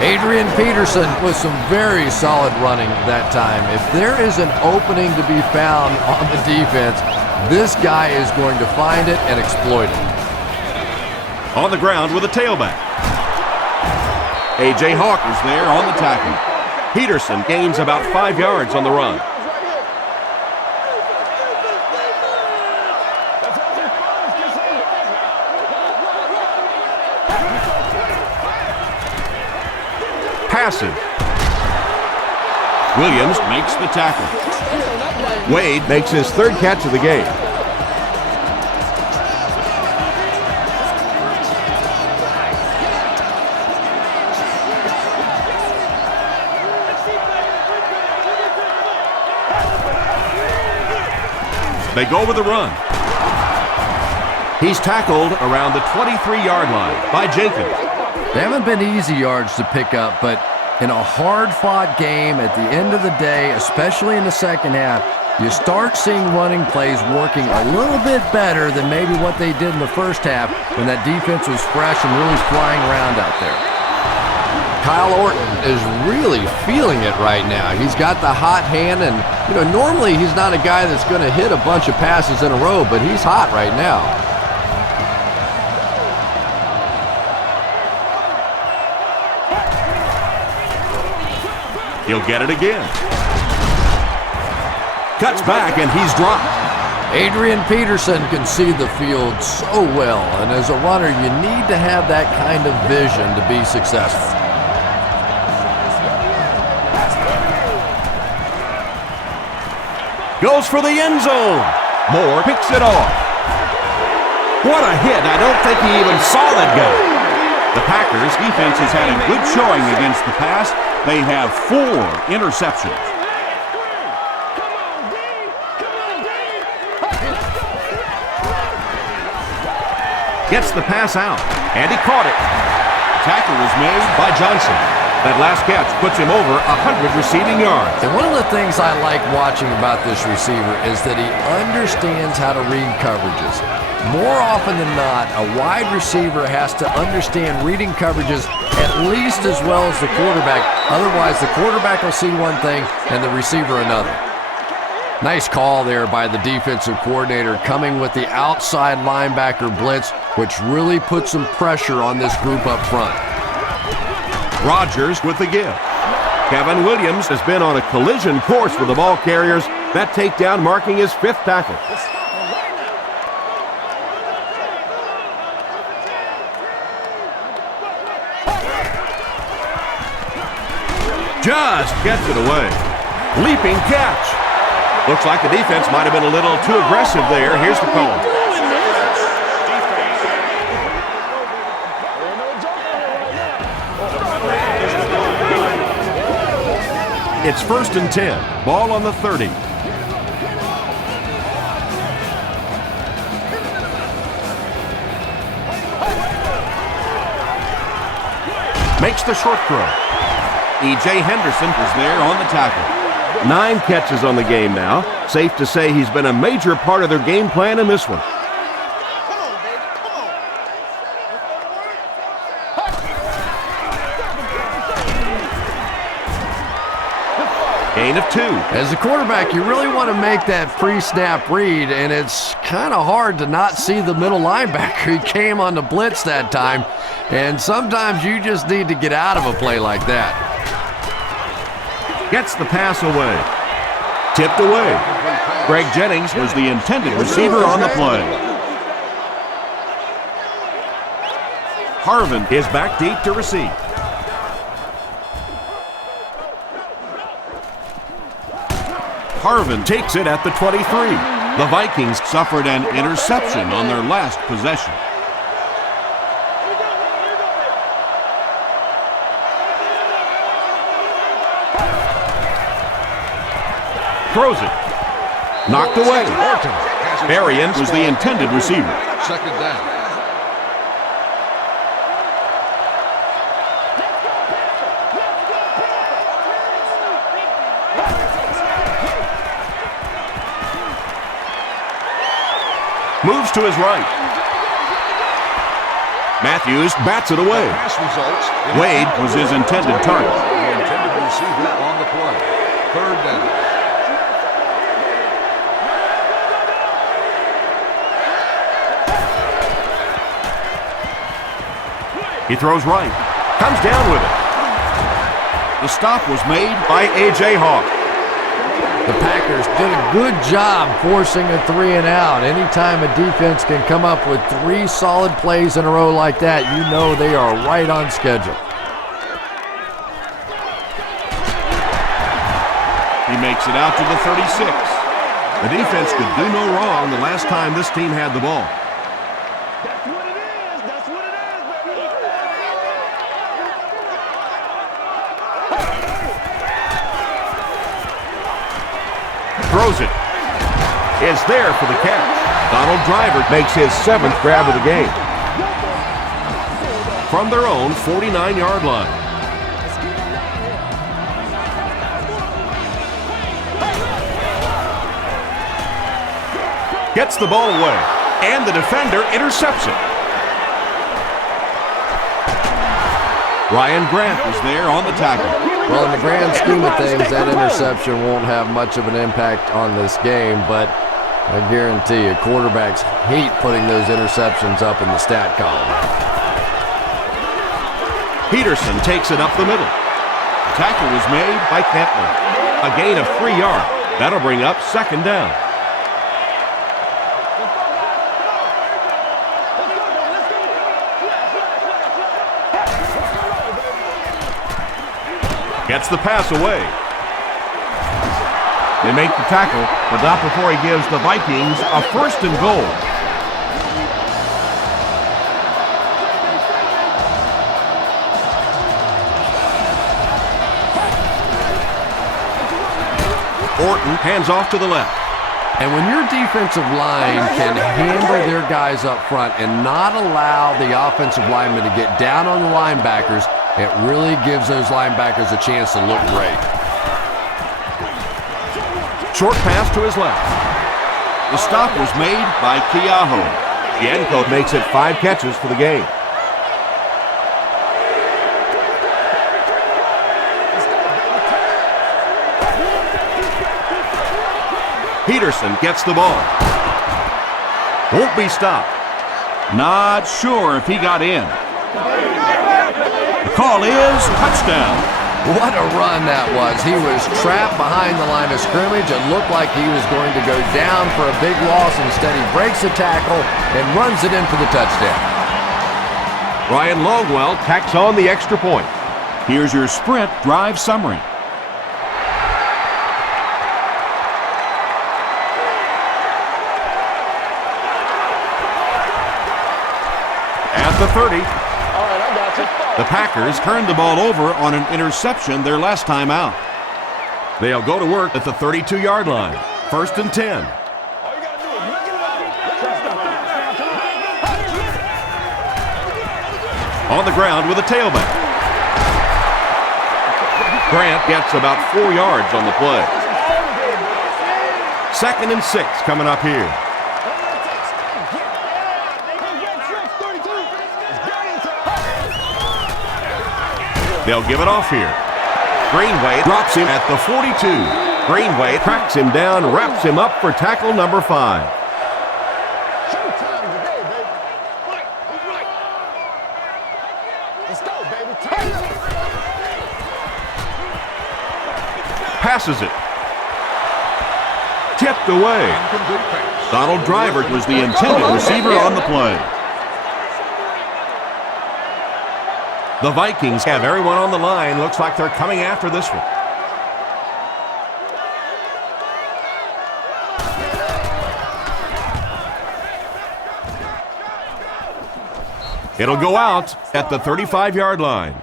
Adrian Peterson with some very solid running that time. If there is an opening to be found on the defense, this guy is going to find it and exploit it. On the ground with a tailback. A.J. Hawk is there on the tackle. Peterson gains about 5 yards on the run. Passing. Williams makes the tackle. Wade makes his 3rd catch of the game. They go with the run. He's tackled around the 23-yard line by Jenkins. They haven't been easy yards to pick up, but in a hard-fought game at the end of the day, especially in the second half, you start seeing running plays working a little bit better than maybe what they did in the first half when that defense was fresh and really flying around out there. Kyle Orton is really feeling it right now. He's got the hot hand, and normally he's not a guy that's going to hit a bunch of passes in a row, but he's hot right now. He'll get it again. Cuts back, and he's dropped. Adrian Peterson can see the field so well, and as a runner, you need to have that kind of vision to be successful. Goes for the end zone. Moore picks it off. What a hit. I don't think he even saw that guy. The Packers defense has had a good showing against the pass. They have 4 interceptions. Gets the pass out, and he caught it. Tackle was made by Johnson. That last catch puts him over 100 receiving yards. And one of the things I like watching about this receiver is that he understands how to read coverages. More often than not, a wide receiver has to understand reading coverages at least as well as the quarterback. Otherwise, the quarterback will see one thing and the receiver another. Nice call there by the defensive coordinator, coming with the outside linebacker blitz, which really puts some pressure on this group up front. Rodgers with the give. Kevin Williams has been on a collision course with the ball carriers. That takedown marking his 5th tackle. Just gets it away. Leaping catch. Looks like the defense might have been a little too aggressive there. Here's the call. It's 1st and 10. Ball on the 30. Makes the short throw. E.J. Henderson is there on the tackle. 9 catches on the game now. Safe to say he's been a major part of their game plan in this one. Gain of 2. As a quarterback, you really want to make that pre-snap read, and it's kind of hard to not see the middle linebacker. He came on the blitz that time, and sometimes you just need to get out of a play like that. Gets the pass away. Tipped away. Greg Jennings was the intended receiver on the play. Harvin is back deep to receive. Harvin takes it at the 23. The Vikings suffered an interception on their last possession. Throws it. Knocked away. Arian was the intended receiver. 2nd down. Moves to his right. Matthews bats it away. Wade was his intended target. The intended receiver on the play. 3rd down. He throws right. Comes down with it. The stop was made by A.J. Hawk. The Packers did a good job forcing a 3-and-out. Anytime a defense can come up with 3 solid plays in a row like that, you know they are right on schedule. He makes it out to the 36. The defense could do no wrong the last time this team had the ball. Throws it. Is there for the catch. Donald Driver makes his 7th grab of the game. From their own 49-yard line. Gets the ball away. And the defender intercepts it. Ryan Grant is there on the tackle. Well, in the grand scheme of things, that interception won't have much of an impact on this game, but I guarantee you, quarterbacks hate putting those interceptions up in the stat column. Peterson takes it up the middle. The tackle was made by Cantley. A gain of 3 yards. That'll bring up 2nd down. Gets the pass away. They make the tackle, but not before he gives the Vikings a 1st and goal. Orton hands off to the left. And when your defensive line can handle their guys up front and not allow the offensive linemen to get down on the linebackers, it really gives those linebackers a chance to look great. Short pass to his left. The stop was made by Keaho. Yanko makes it 5 catches for the game. Peterson gets the ball. Won't be stopped. Not sure if he got in. The call is touchdown. What a run that was. He was trapped behind the line of scrimmage. It looked like he was going to go down for a big loss. Instead, he breaks the tackle and runs it in for the touchdown. Ryan Longwell tacks on the extra point. Here's your sprint drive summary. At the 30. All right, I got you. The Packers turned the ball over on an interception their last time out. They'll go to work at the 32-yard line. 1st and 10. On the ground with a tailback. Grant gets about 4 yards on the play. 2nd and 6 coming up here. They'll give it off here. Greenway drops him at the 42. Greenway tracks him down, wraps him up for tackle number 5. Passes it. Tipped away. Donald Driver was the intended receiver on the play. The Vikings have everyone on the line. Looks like they're coming after this one. It'll go out at the 35-yard line.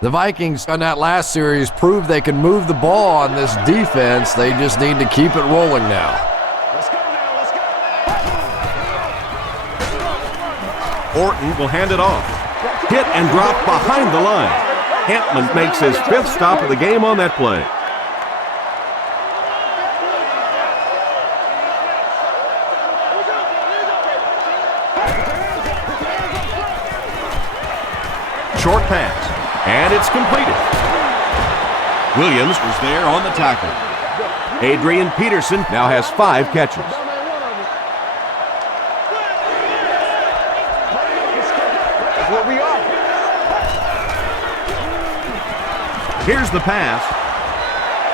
The Vikings on that last series proved they can move the ball on this defense. They just need to keep it rolling now. Orton will hand it off. Hit and drop behind the line. Hampman makes his 5th stop of the game on that play. Short pass, and it's completed. Williams was there on the tackle. Adrian Peterson now has 5 catches. Here's the pass.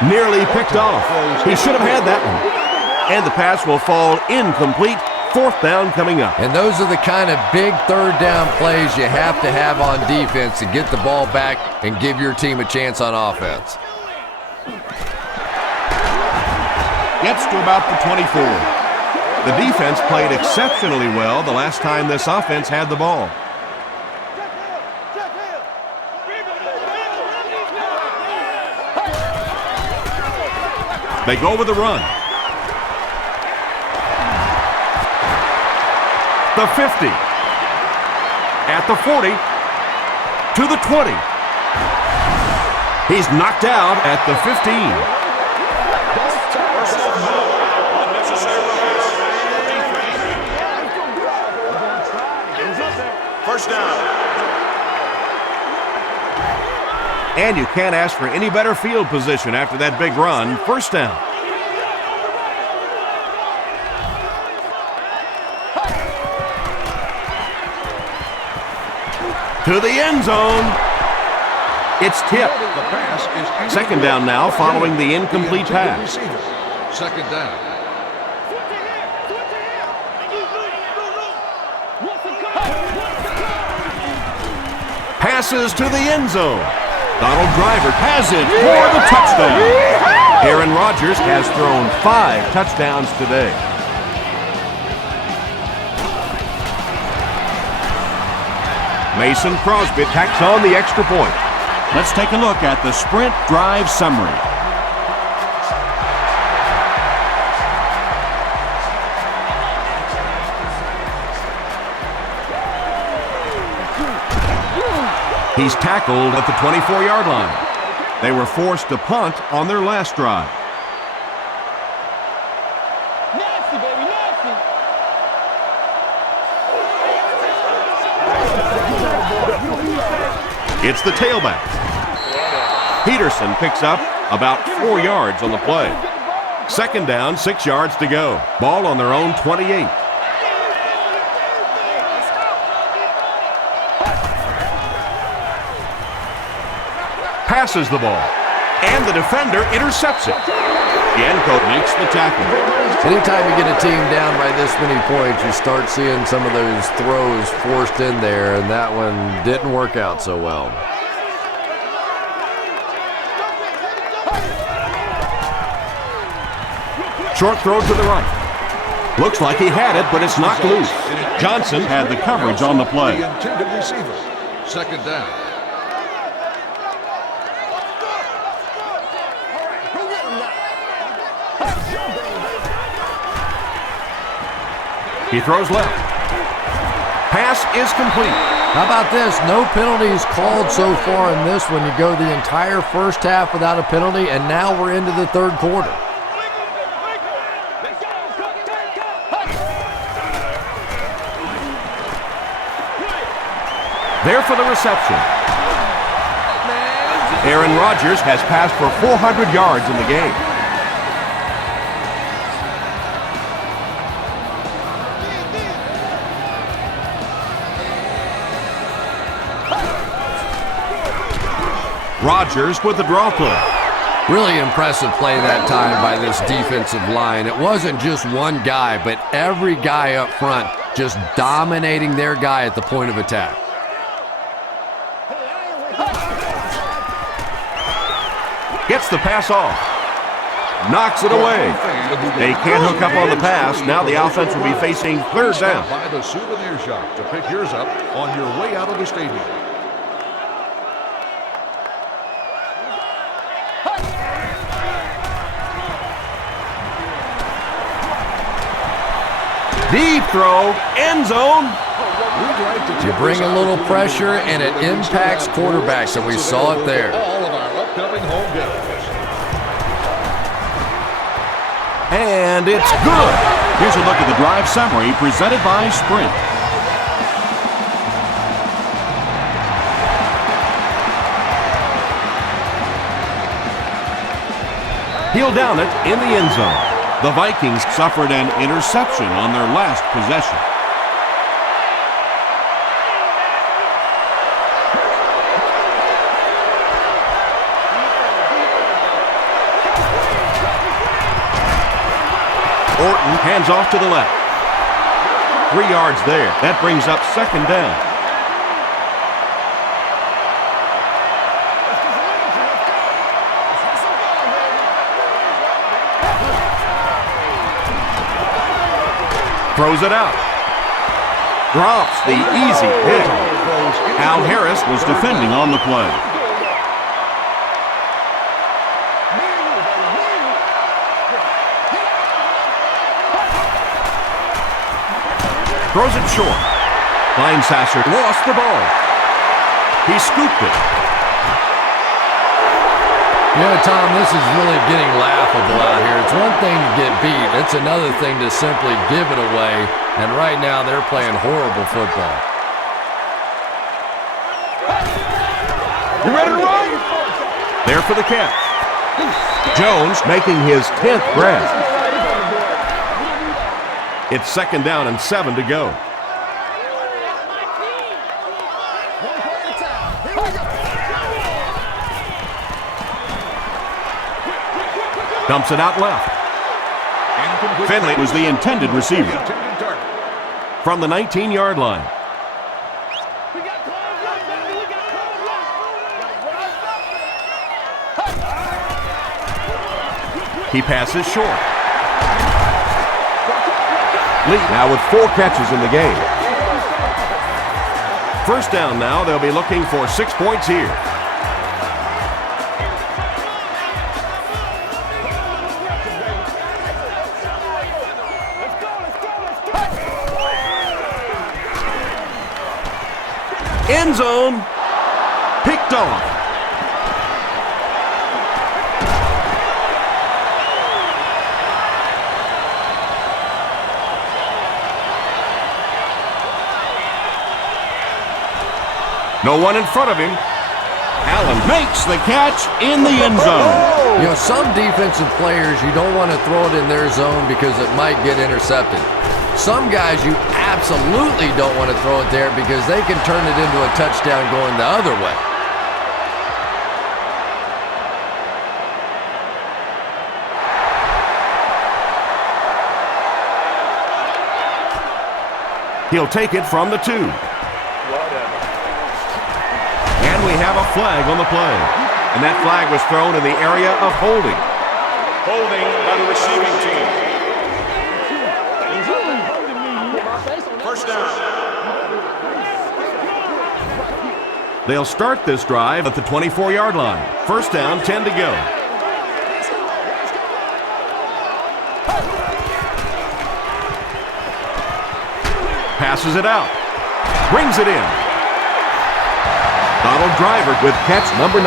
Nearly picked off. He should have had that one. And the pass will fall incomplete. 4th down coming up. And those are the kind of big 3rd down plays you have to have on defense to get the ball back and give your team a chance on offense. Gets to about the 24. The defense played exceptionally well the last time this offense had the ball. They go with the run. The 50. At the 40. To the 20. He's knocked out at the 15. First down. And you can't ask for any better field position after that big run. 1st down. To the end zone. It's tipped. The pass is 2nd down now following the incomplete pass. 2nd down. Passes to the end zone. Donald Driver has it for the touchdown. Aaron Rodgers has thrown 5 touchdowns today. Mason Crosby tacks on the extra point. Let's take a look at the sprint drive summary. He's tackled at the 24-yard line. They were forced to punt on their last drive. Nasty, baby, nasty. It's the tailback. Peterson picks up about 4 yards on the play. Second down, 6 yards to go. Ball on their own 28. Passes the ball, and the defender intercepts it. Yanko makes the tackle. Anytime you get a team down by this many points, you start seeing some of those throws forced in there, and that one didn't work out so well. Short throw to the right. Looks like he had it, but it's knocked loose. Johnson had the coverage on the play. The intended receiver. Second down. He throws left. Pass is complete. How about this? No penalties called so far in this one. You go the entire first half without a penalty, and now we're into the third quarter. There for the reception. Aaron Rodgers has passed for 400 yards in the game. Rodgers with the draw play. Really impressive play that time by this defensive line. It wasn't just one guy, but every guy up front just dominating their guy at the point of attack. Gets the pass off. Knocks it away. They can't hook up on the pass. Now the offense will be facing third down. By the souvenir shop to pick yours up on your way out of the stadium. Deep throw, end zone. You bring a little pressure and it impacts quarterbacks, and we saw it there. All of our upcoming home games. And it's good. Here's a look at the drive summary presented by Sprint. He'll down it in the end zone. The Vikings suffered an interception on their last possession. Orton hands off to the left. 3 yards there. That brings up second down. Throws it out. Drops the easy hit. Al Harris was defending on the play. Throws it short. Linesasser lost the ball. He scooped it. You know, Tom, this is really getting laughable out here. It's one thing to get beat. It's another thing to simply give it away. And right now, they're playing horrible football. You ready to run? There for the catch. Jones making his 10th grab. It's second down and 7 to go. Dumps it out left. Finley was the intended receiver. From the 19-yard line. He passes short. Lee now with 4 catches in the game. First down now. They'll be looking for 6 points here. End zone. Picked off. No one in front of him. Allen makes the catch in the end zone. You know, some defensive players, you don't want to throw it in their zone because it might get intercepted. Some guys you absolutely don't want to throw it there because they can turn it into a touchdown going the other way. He'll take it from the 2. And we have a flag on the play. And that flag was thrown in the area of holding. Holding by the receiving team. First down. They'll start this drive at the 24-yard line. First down, 10 to go. Passes it out. Brings it in. Donald Driver with catch number 9.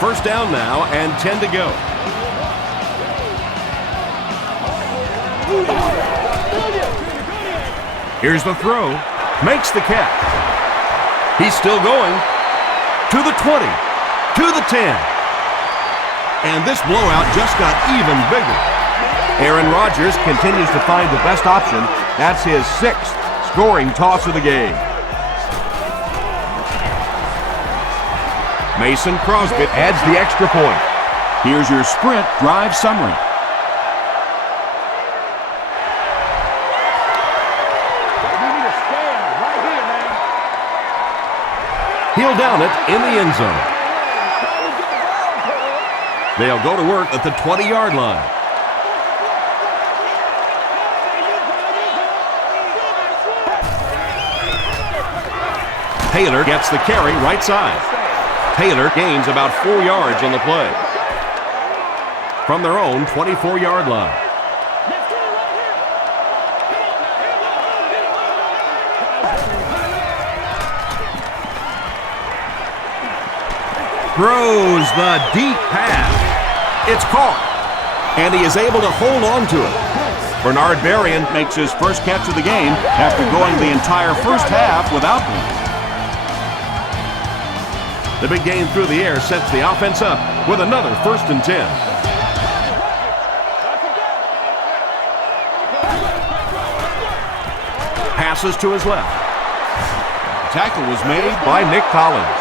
First down now and 10 to go. Here's the throw. Makes the catch. He's still going. To the 20. To the 10. And this blowout just got even bigger. Aaron Rodgers continues to find the best option. That's his 6th scoring toss of the game. Mason Crosby adds the extra point. Here's your sprint drive summary. He'll down it in the end zone. They'll go to work at the 20-yard line. Taylor gets the carry right side. Taylor gains about 4 yards on the play. From their own 24-yard line. Throws the deep pass. It's caught. And he is able to hold on to it. Bernard Berrien Makes his first catch of the game after going the entire first half without one. The big game through the air sets the offense up with another 1st and 10. Passes to his left. The tackle was made By Nick Collins.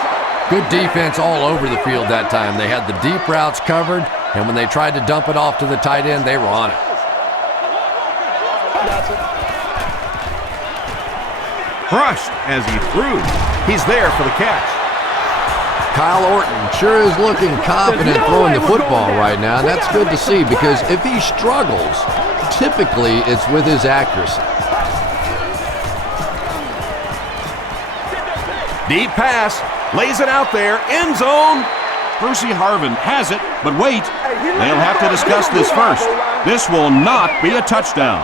Good defense all over the field that time. They had the deep routes covered, and when they tried to dump it off to the tight end, they were on it. Crushed as he threw. He's there for the catch. Kyle Orton sure is looking confident throwing the football right now, and that's good to see because if he struggles, typically it's with his accuracy. Deep pass. Lays it out there. End zone. Percy Harvin has it, but wait. They'll have to discuss this first. This will not be a touchdown.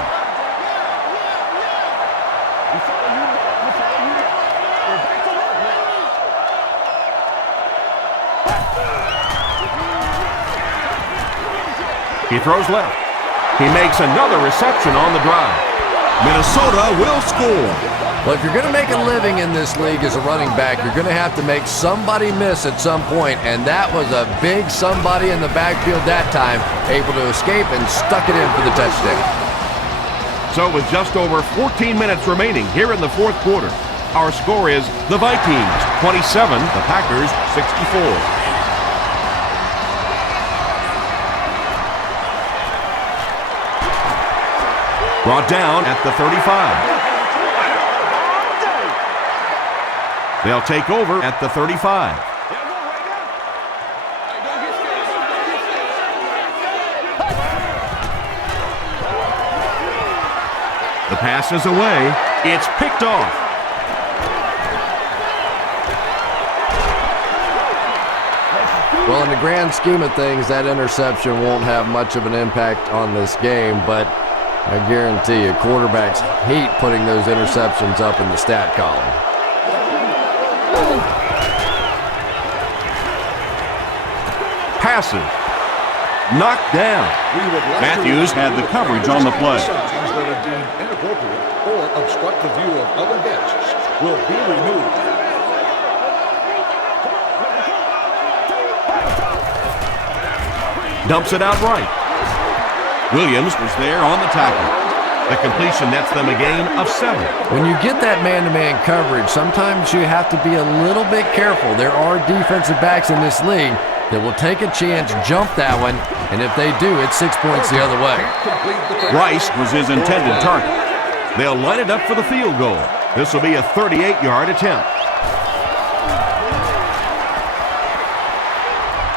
He throws left. He makes another reception on the drive. Minnesota will score. Well, if you're going to make a living in this league as a running back, you're going to have to make somebody miss at some point, and that was a big somebody in the backfield that time, able to escape and stuck it in for the touchdown. So with just over 14 minutes remaining here in the 4th quarter, our score is the Vikings 27, the Packers 64. Brought down at the 35. They'll take over at the 35. The pass is away. It's picked off. Well, in the grand scheme of things, that interception won't have much of an impact on this game, but I guarantee you, quarterbacks hate putting those interceptions up in the stat column. Passes. Knocked down. Matthews had the coverage on the play. That are deemed inappropriate or obstruct the view of other guests will be removed. Dumps it out right. Williams was there on the tackle. The completion nets them a gain of 7. When you get that man-to-man coverage, sometimes you have to be a little bit careful. There are defensive backs in this league that will take a chance, jump that one, and if they do, it's 6 points the other way. Rice was his intended target. They'll line it up for the field goal. This will be a 38-yard attempt.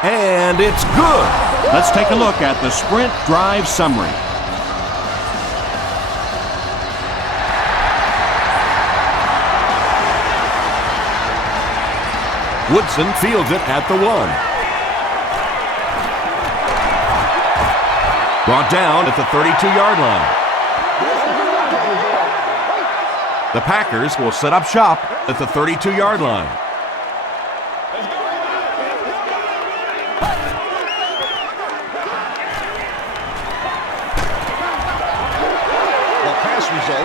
And it's good. Let's take a look at the sprint drive summary. Woodson fields it at the 1. Brought down at the 32-yard line. The Packers will set up shop at the 32-yard line.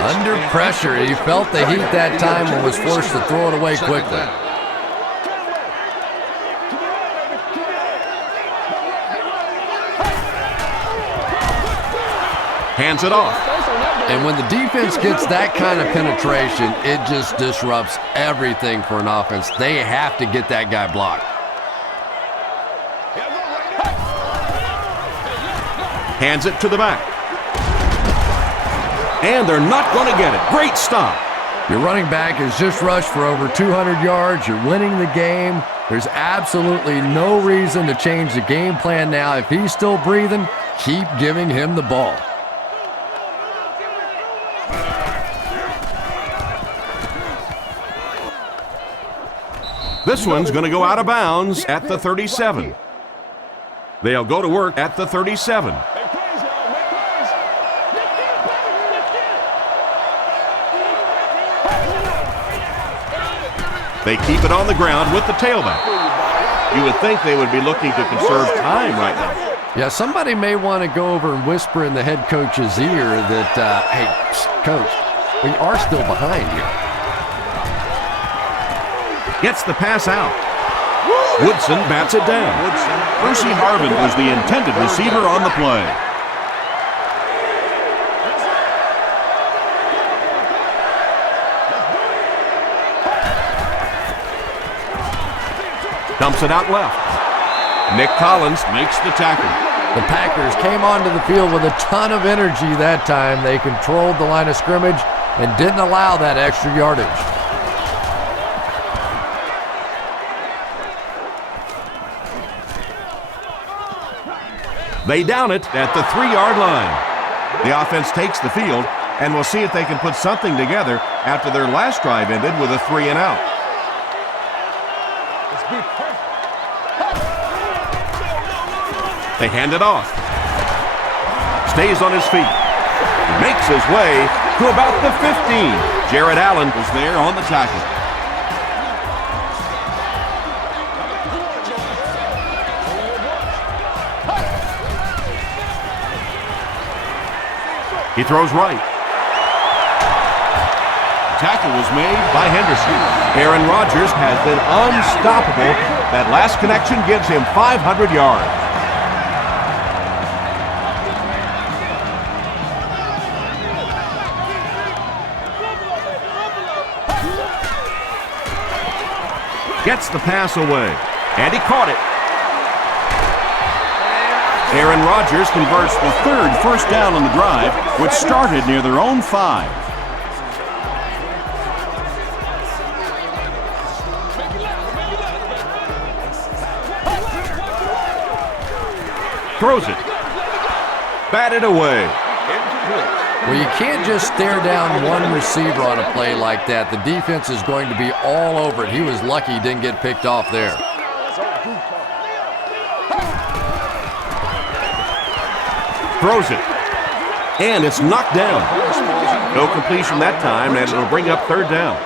Under pressure, he felt the heat that time and was forced to throw it away quickly. Hands it off. And when the defense gets that kind of penetration, it just disrupts everything for an offense. They have to get that guy blocked. Hands it to the back. And they're not going to get it. Great stop. Your running back has just rushed for over 200 yards. You're winning the game. There's absolutely no reason to change the game plan now. If he's still breathing, keep giving him the ball. This one's going to go out of bounds at the 37. They'll go to work at the 37. They keep it on the ground with the tailback. You would think they would be looking to conserve time right now. Yeah, somebody may want to go over and whisper in the head coach's ear that, hey, coach, we are still behind here. Gets the pass out. Woodson bats it down. Percy Harvin was the intended receiver on the play. Dumps it out left. Nick Collins makes the tackle. The Packers came onto the field with a ton of energy that time. They controlled the line of scrimmage and didn't allow that extra yardage. They down it at the 3-yard line. The offense takes the field, and we'll see if they can put something together after their last drive ended with a 3-and-out. They hand it off. Stays on his feet. Makes his way to about the 15. Jared Allen Was there on the tackle. He throws right. Tackle was made By Henderson. Aaron Rodgers has been unstoppable. That last connection gives him 500 yards. Gets the pass away. And he caught it. Aaron Rodgers converts the third first down on the drive, which started near their own 5. Throws it. Batted away. Well, you can't just stare down one receiver on a play like that. The defense is going to be all over it. He was lucky he didn't get picked off there. Throws it. And it's knocked down. No completion that time, and it'll bring up 3rd down.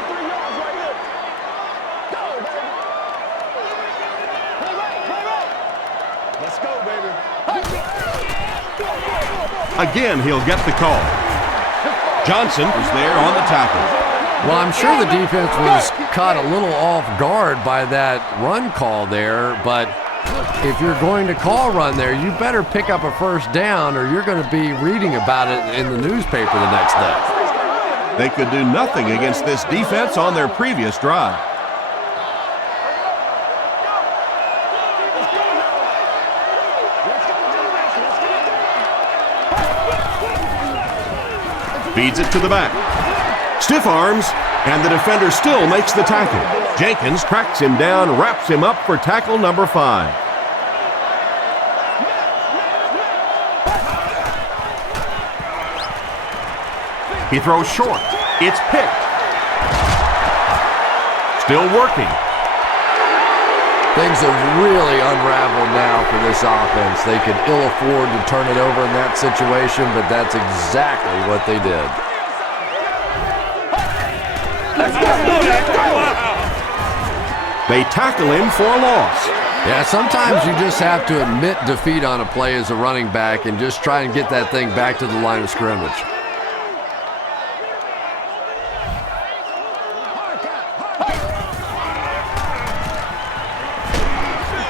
Again, he'll get the call. Johnson Was there on the tackle. Well, I'm sure the defense was caught a little off guard by that run call there, but If you're going to call run there, you better pick up a first down or you're going to be reading about it in the newspaper the next day. They could do nothing against this defense on their previous drive. Feeds it to the back. Stiff arms, and the defender still makes the tackle. Jenkins tracks him down, wraps him up for tackle number 5. He throws short. It's picked. Still working. Things have really unraveled now for this offense. They could ill afford to turn it over in that situation, but that's exactly what they did. They tackle him for a loss. Yeah, sometimes you just have to admit defeat on a play as a running back and just try and get that thing back to the line of scrimmage.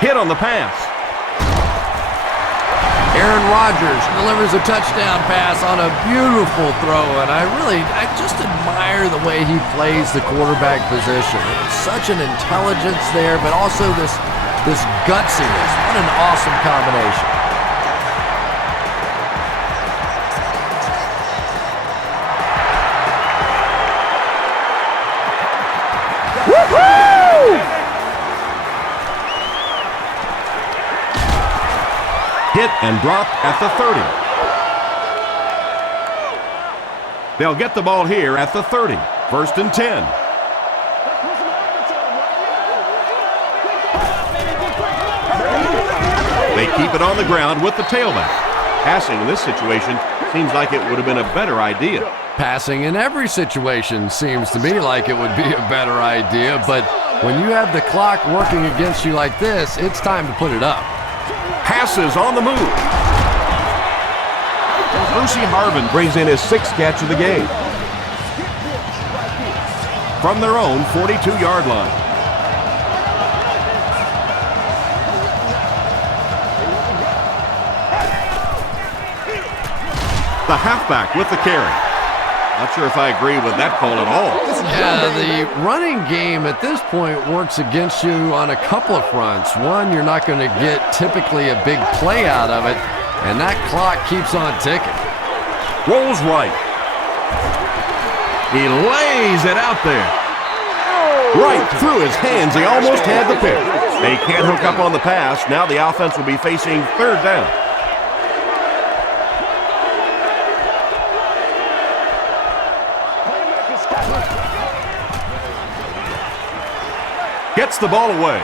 Hit on the pass. Aaron Rodgers delivers a touchdown pass on a beautiful throw, and I just admire the way he plays the quarterback position. Such an intelligence there, but also this gutsiness. What an awesome combination. Hit and dropped at the 30. They'll get the ball here at the 30. 1st and 10. They keep it on the ground with the tailback. Passing in this situation seems like it would have been a better idea. Passing in every situation seems to me like it would be a better idea, but when you have the clock working against you like this, it's time to put it up. Passes on the move. Percy Harvin brings in his 6th catch of the game. From their own 42-yard line. The halfback with the carry. Not sure if I agree with that call at all. Yeah, the running game at this point works against you on a couple of fronts. One, you're not going to get typically a big play out of it, and that clock keeps on ticking. Rolls right. He lays it out there. Right through his hands. He almost had the pick. They can't hook up on the pass. Now the offense will be facing 3rd down. Gets the ball away.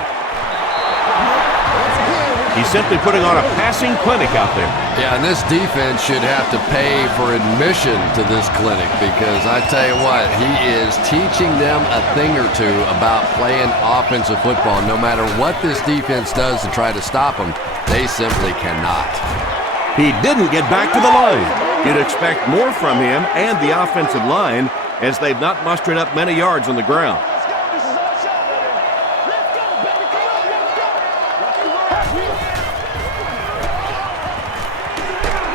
He's simply putting on a passing clinic out there. Yeah, and this defense should have to pay for admission to this clinic because I tell you what, he is teaching them a thing or two about playing offensive football. No matter what this defense does to try to stop them, they simply cannot. He didn't get back to the line. You'd expect more from him and the offensive line as they've not mustered up many yards on the ground.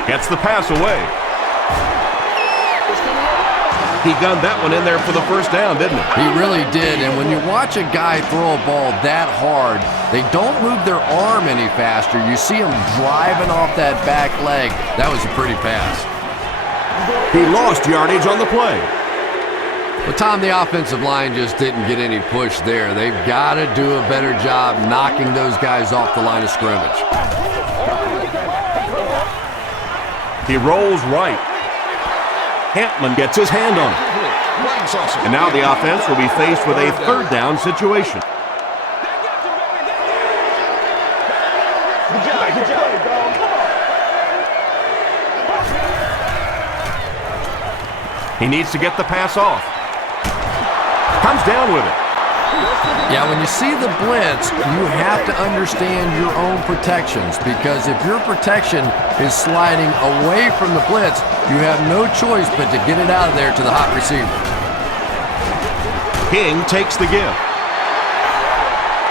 Gets the pass away. He gunned that one in there for the 1st down, didn't he? He really did, and when you watch a guy throw a ball that hard, they don't move their arm any faster. You see him driving off that back leg. That was a pretty pass. He lost yardage on the play. But Tom, the offensive line just didn't get any push there. They've got to do a better job knocking those guys off the line of scrimmage. He rolls right. Hampman gets his hand on it. And now the offense will be faced with a 3rd down situation. He needs to get the pass off. Comes down with it. Yeah, when you see the blitz, you have to understand your own protections because if your protection is sliding away from the blitz, you have no choice but to get it out of there to the hot receiver. King takes the give.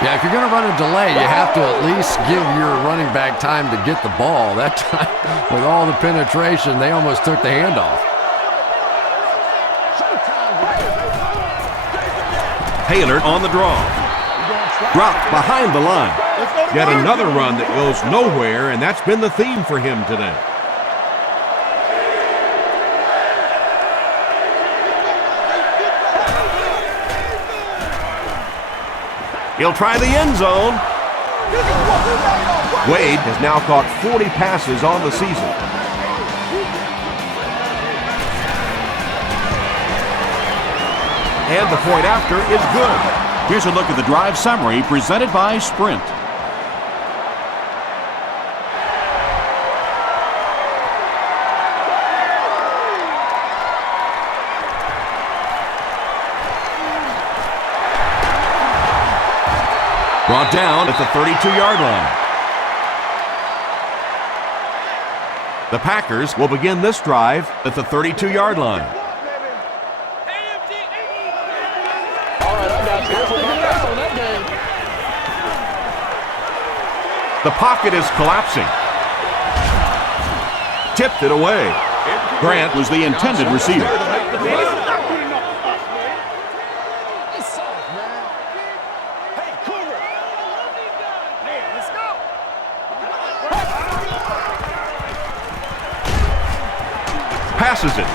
Yeah, if you're going to run a delay, you have to at least give your running back time to get the ball. That time, with all the penetration, they almost took the handoff. Taylor on the draw. Dropped behind the line. Yet another run that goes nowhere, and that's been the theme for him today. He'll try the end zone. Wade has now caught 40 passes on the season. And the point after is good. Here's a look at the drive summary presented by Sprint. Brought down at the 32-yard line. The Packers will begin this drive at the 32-yard line. The pocket is collapsing. Tipped it away. Grant was the intended receiver. Passes it.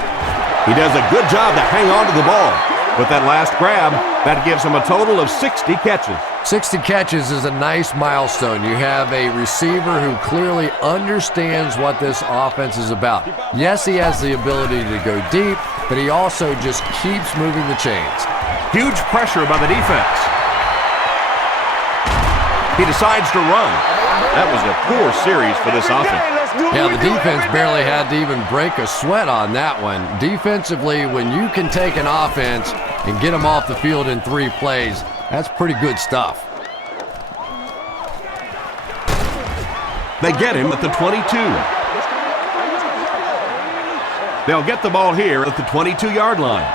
He does a good job to hang on to the ball. With that last grab, that gives him a total of 60 catches. 60 catches is a nice milestone. You have a receiver who clearly understands what this offense is about. Yes, he has the ability to go deep, but he also just keeps moving the chains. Huge pressure by the defense. He decides to run. That was a poor series for this offense. Yeah, the defense barely had to even break a sweat on that one. Defensively, when you can take an offense and get them off the field in 3 plays, that's pretty good stuff. They get him at the 22. They'll get the ball here at the 22-yard line.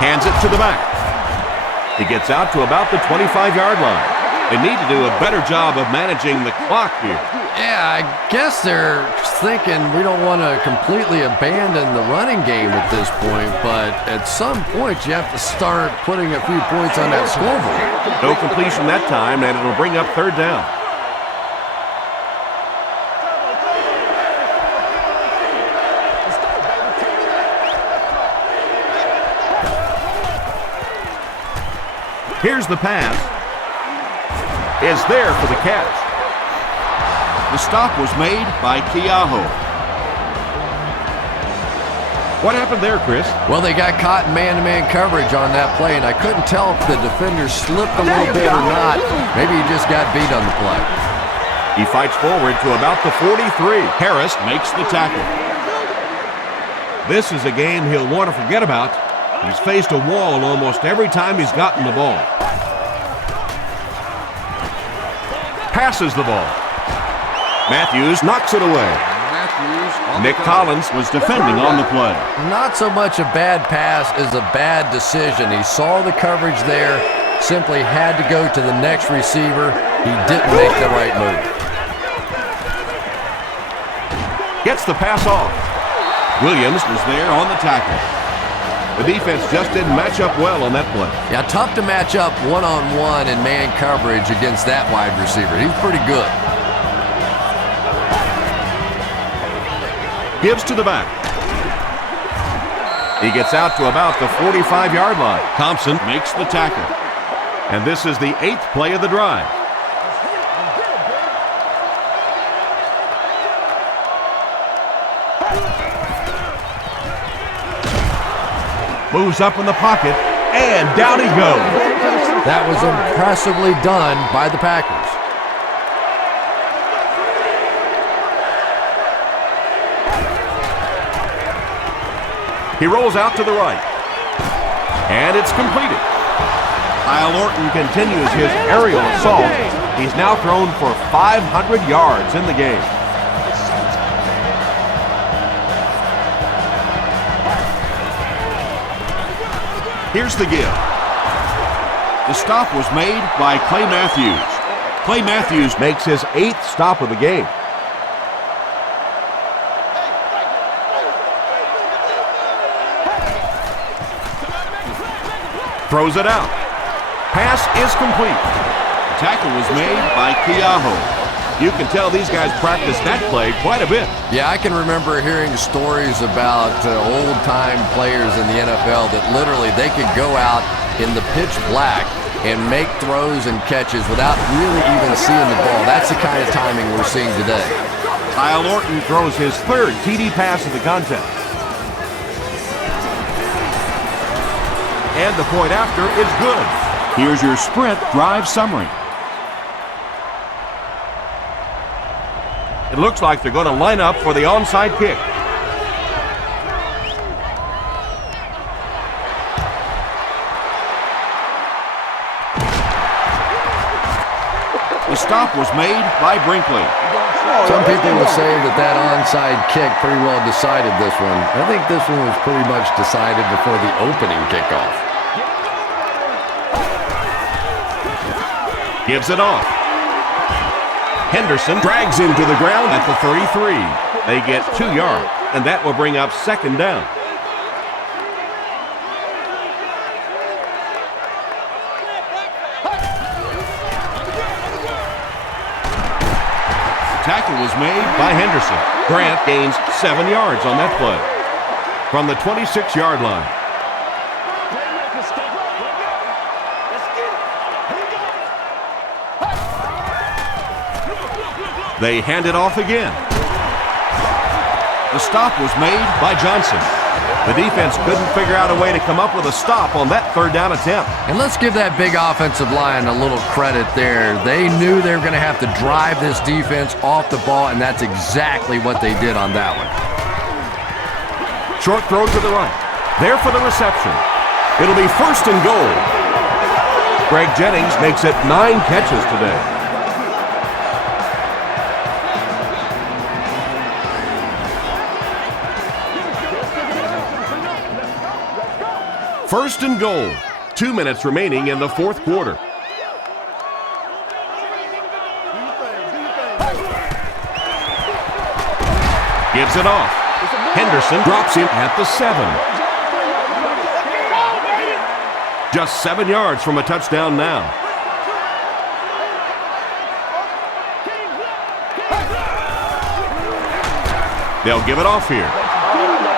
Hands it to the back. He gets out to about the 25-yard line. They need to do a better job of managing the clock here. Yeah, I guess they're thinking we don't want to completely abandon the running game at this point, but at some point you have to start putting a few points on that scoreboard. No completion that time, and it'll bring up 3rd down. Here's the pass. Is there for the catch. The stop was made by Keaho. What happened there, Chris? Well, they got caught in man-to-man coverage on that play, and I couldn't tell if the defender slipped a little bit or not. Maybe he just got beat on the play. He fights forward to about the 43. Harris makes the tackle. This is a game he'll want to forget about. He's faced a wall almost every time he's gotten the ball. Passes the ball. Matthews knocks it away. Nick Collins was defending on the play. Not so much a bad pass as a bad decision. He saw the coverage there, simply had to go to the next receiver. He didn't make the right move. Gets the pass off. Williams was there on the tackle. The defense just didn't match up well on that play. Yeah, tough to match up one-on-one in man coverage against that wide receiver. He's pretty good. Gives to the back. He gets out to about the 45-yard line. Thompson Makes the tackle. And this is the 8th play of the drive. Moves up in the pocket, and down he goes. That was impressively done by the Packers. He rolls out to the right. And it's completed. Kyle Orton continues his aerial assault. He's now thrown for 500 yards in the game. Here's the give. The stop was made by Clay Matthews. Clay Matthews Makes his 8th stop of the game. Throws it out. Pass is complete. The tackle was made by Keaho. You can tell these guys practice that play quite a bit. Yeah, I can remember hearing stories about old-time players in the NFL that literally they could go out in the pitch black and make throws and catches without really even seeing the ball. That's the kind of timing we're seeing today. Kyle Orton throws his 3rd TD pass of the contest. And the point after is good. Here's your sprint drive summary. It looks like they're going to line up for the onside kick. The stop was made by Brinkley. Some people will say that onside kick pretty well decided this one. I think this one was pretty much decided before the opening kickoff. Gives it off. Henderson drags him to the ground at the 33. They get 2 yards, and that will bring up 2nd down. The tackle was made By Henderson. Grant gains 7 yards on that play. From the 26-yard line. They hand it off again. The stop was made by Johnson. The defense couldn't figure out a way to come up with a stop on that 3rd down attempt. And let's give that big offensive line a little credit there. They knew they were going to have to drive this defense off the ball, and that's exactly what they did on that one. Short throw to the right. There for the reception. It'll be 1st and goal. Greg Jennings makes it 9 catches today. First and goal. 2 minutes remaining in the 4th quarter. Gives it off. Henderson drops him at the 7. Just 7 yards from a touchdown now. They'll give it off here.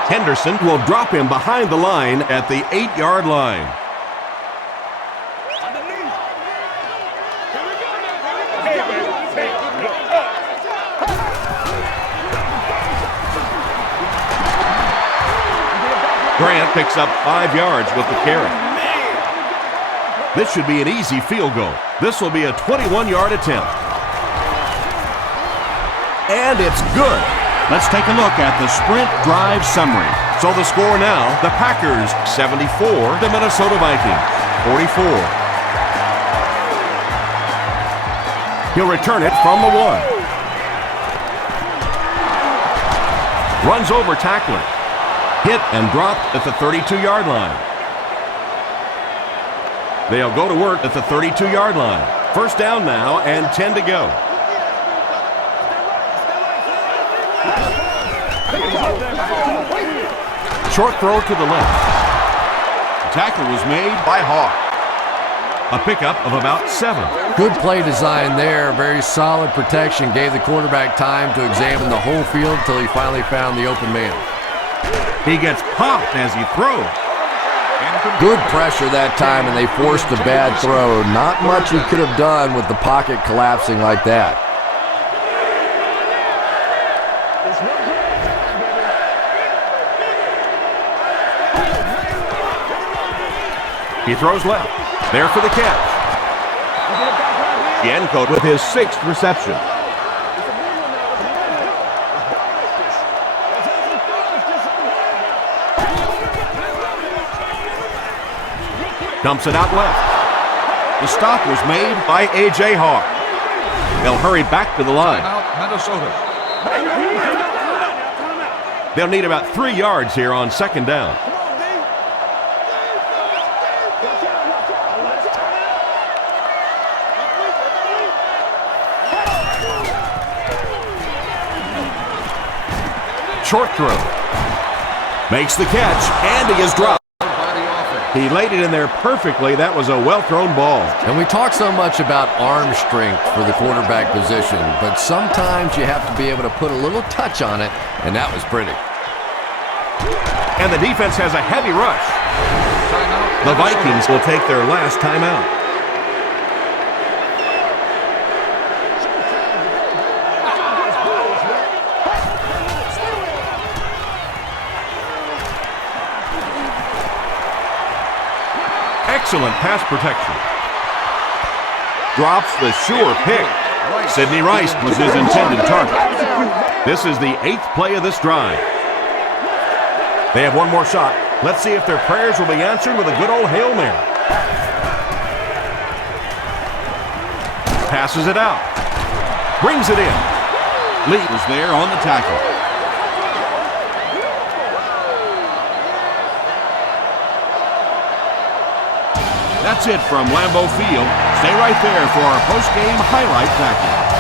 Henderson will drop him behind the line at the 8-yard line. Grant picks up 5 yards with the carry. This should be an easy field goal. This will be a 21-yard attempt. And it's good. Let's take a look at the sprint drive summary. So the score now, the Packers 74, the Minnesota Vikings 44. He'll return it from the 1. Runs over tackler. Hit and dropped at the 32-yard line. They'll go to work at the 32-yard line. 1st down now and 10 to go. Short throw to the left. The tackle was made By Hawk. A pickup of about 7. Good play design there. Very solid protection. Gave the quarterback time to examine the whole field until he finally found the open man. He gets popped as he throws. Good pressure that time, and they forced a bad throw. Not much he could have done with the pocket collapsing like that. He throws left. There for the catch. Yenko with his 6th reception. Dumps it out left. The stop was made By A.J. Hawk. They'll hurry back to the line. Out Minnesota. They'll need about 3 yards here on 2nd down. short throw. Makes the catch, and he is dropped. He laid it in there perfectly. That was a well-thrown ball. And we talk so much about arm strength for the quarterback position, but sometimes you have to be able to put a little touch on it, and that was pretty. And the defense has a heavy rush. The Vikings will take their last timeout. Excellent pass protection. Drops the sure pick. Sidney Rice was his intended target. This is the 8th play of this drive. They have one more shot. Let's see if their prayers will be answered with a good old Hail Mary. Passes it out. Brings it in. Lee was there on the tackle. That's it from Lambeau Field. Stay right there for our post-game highlight package.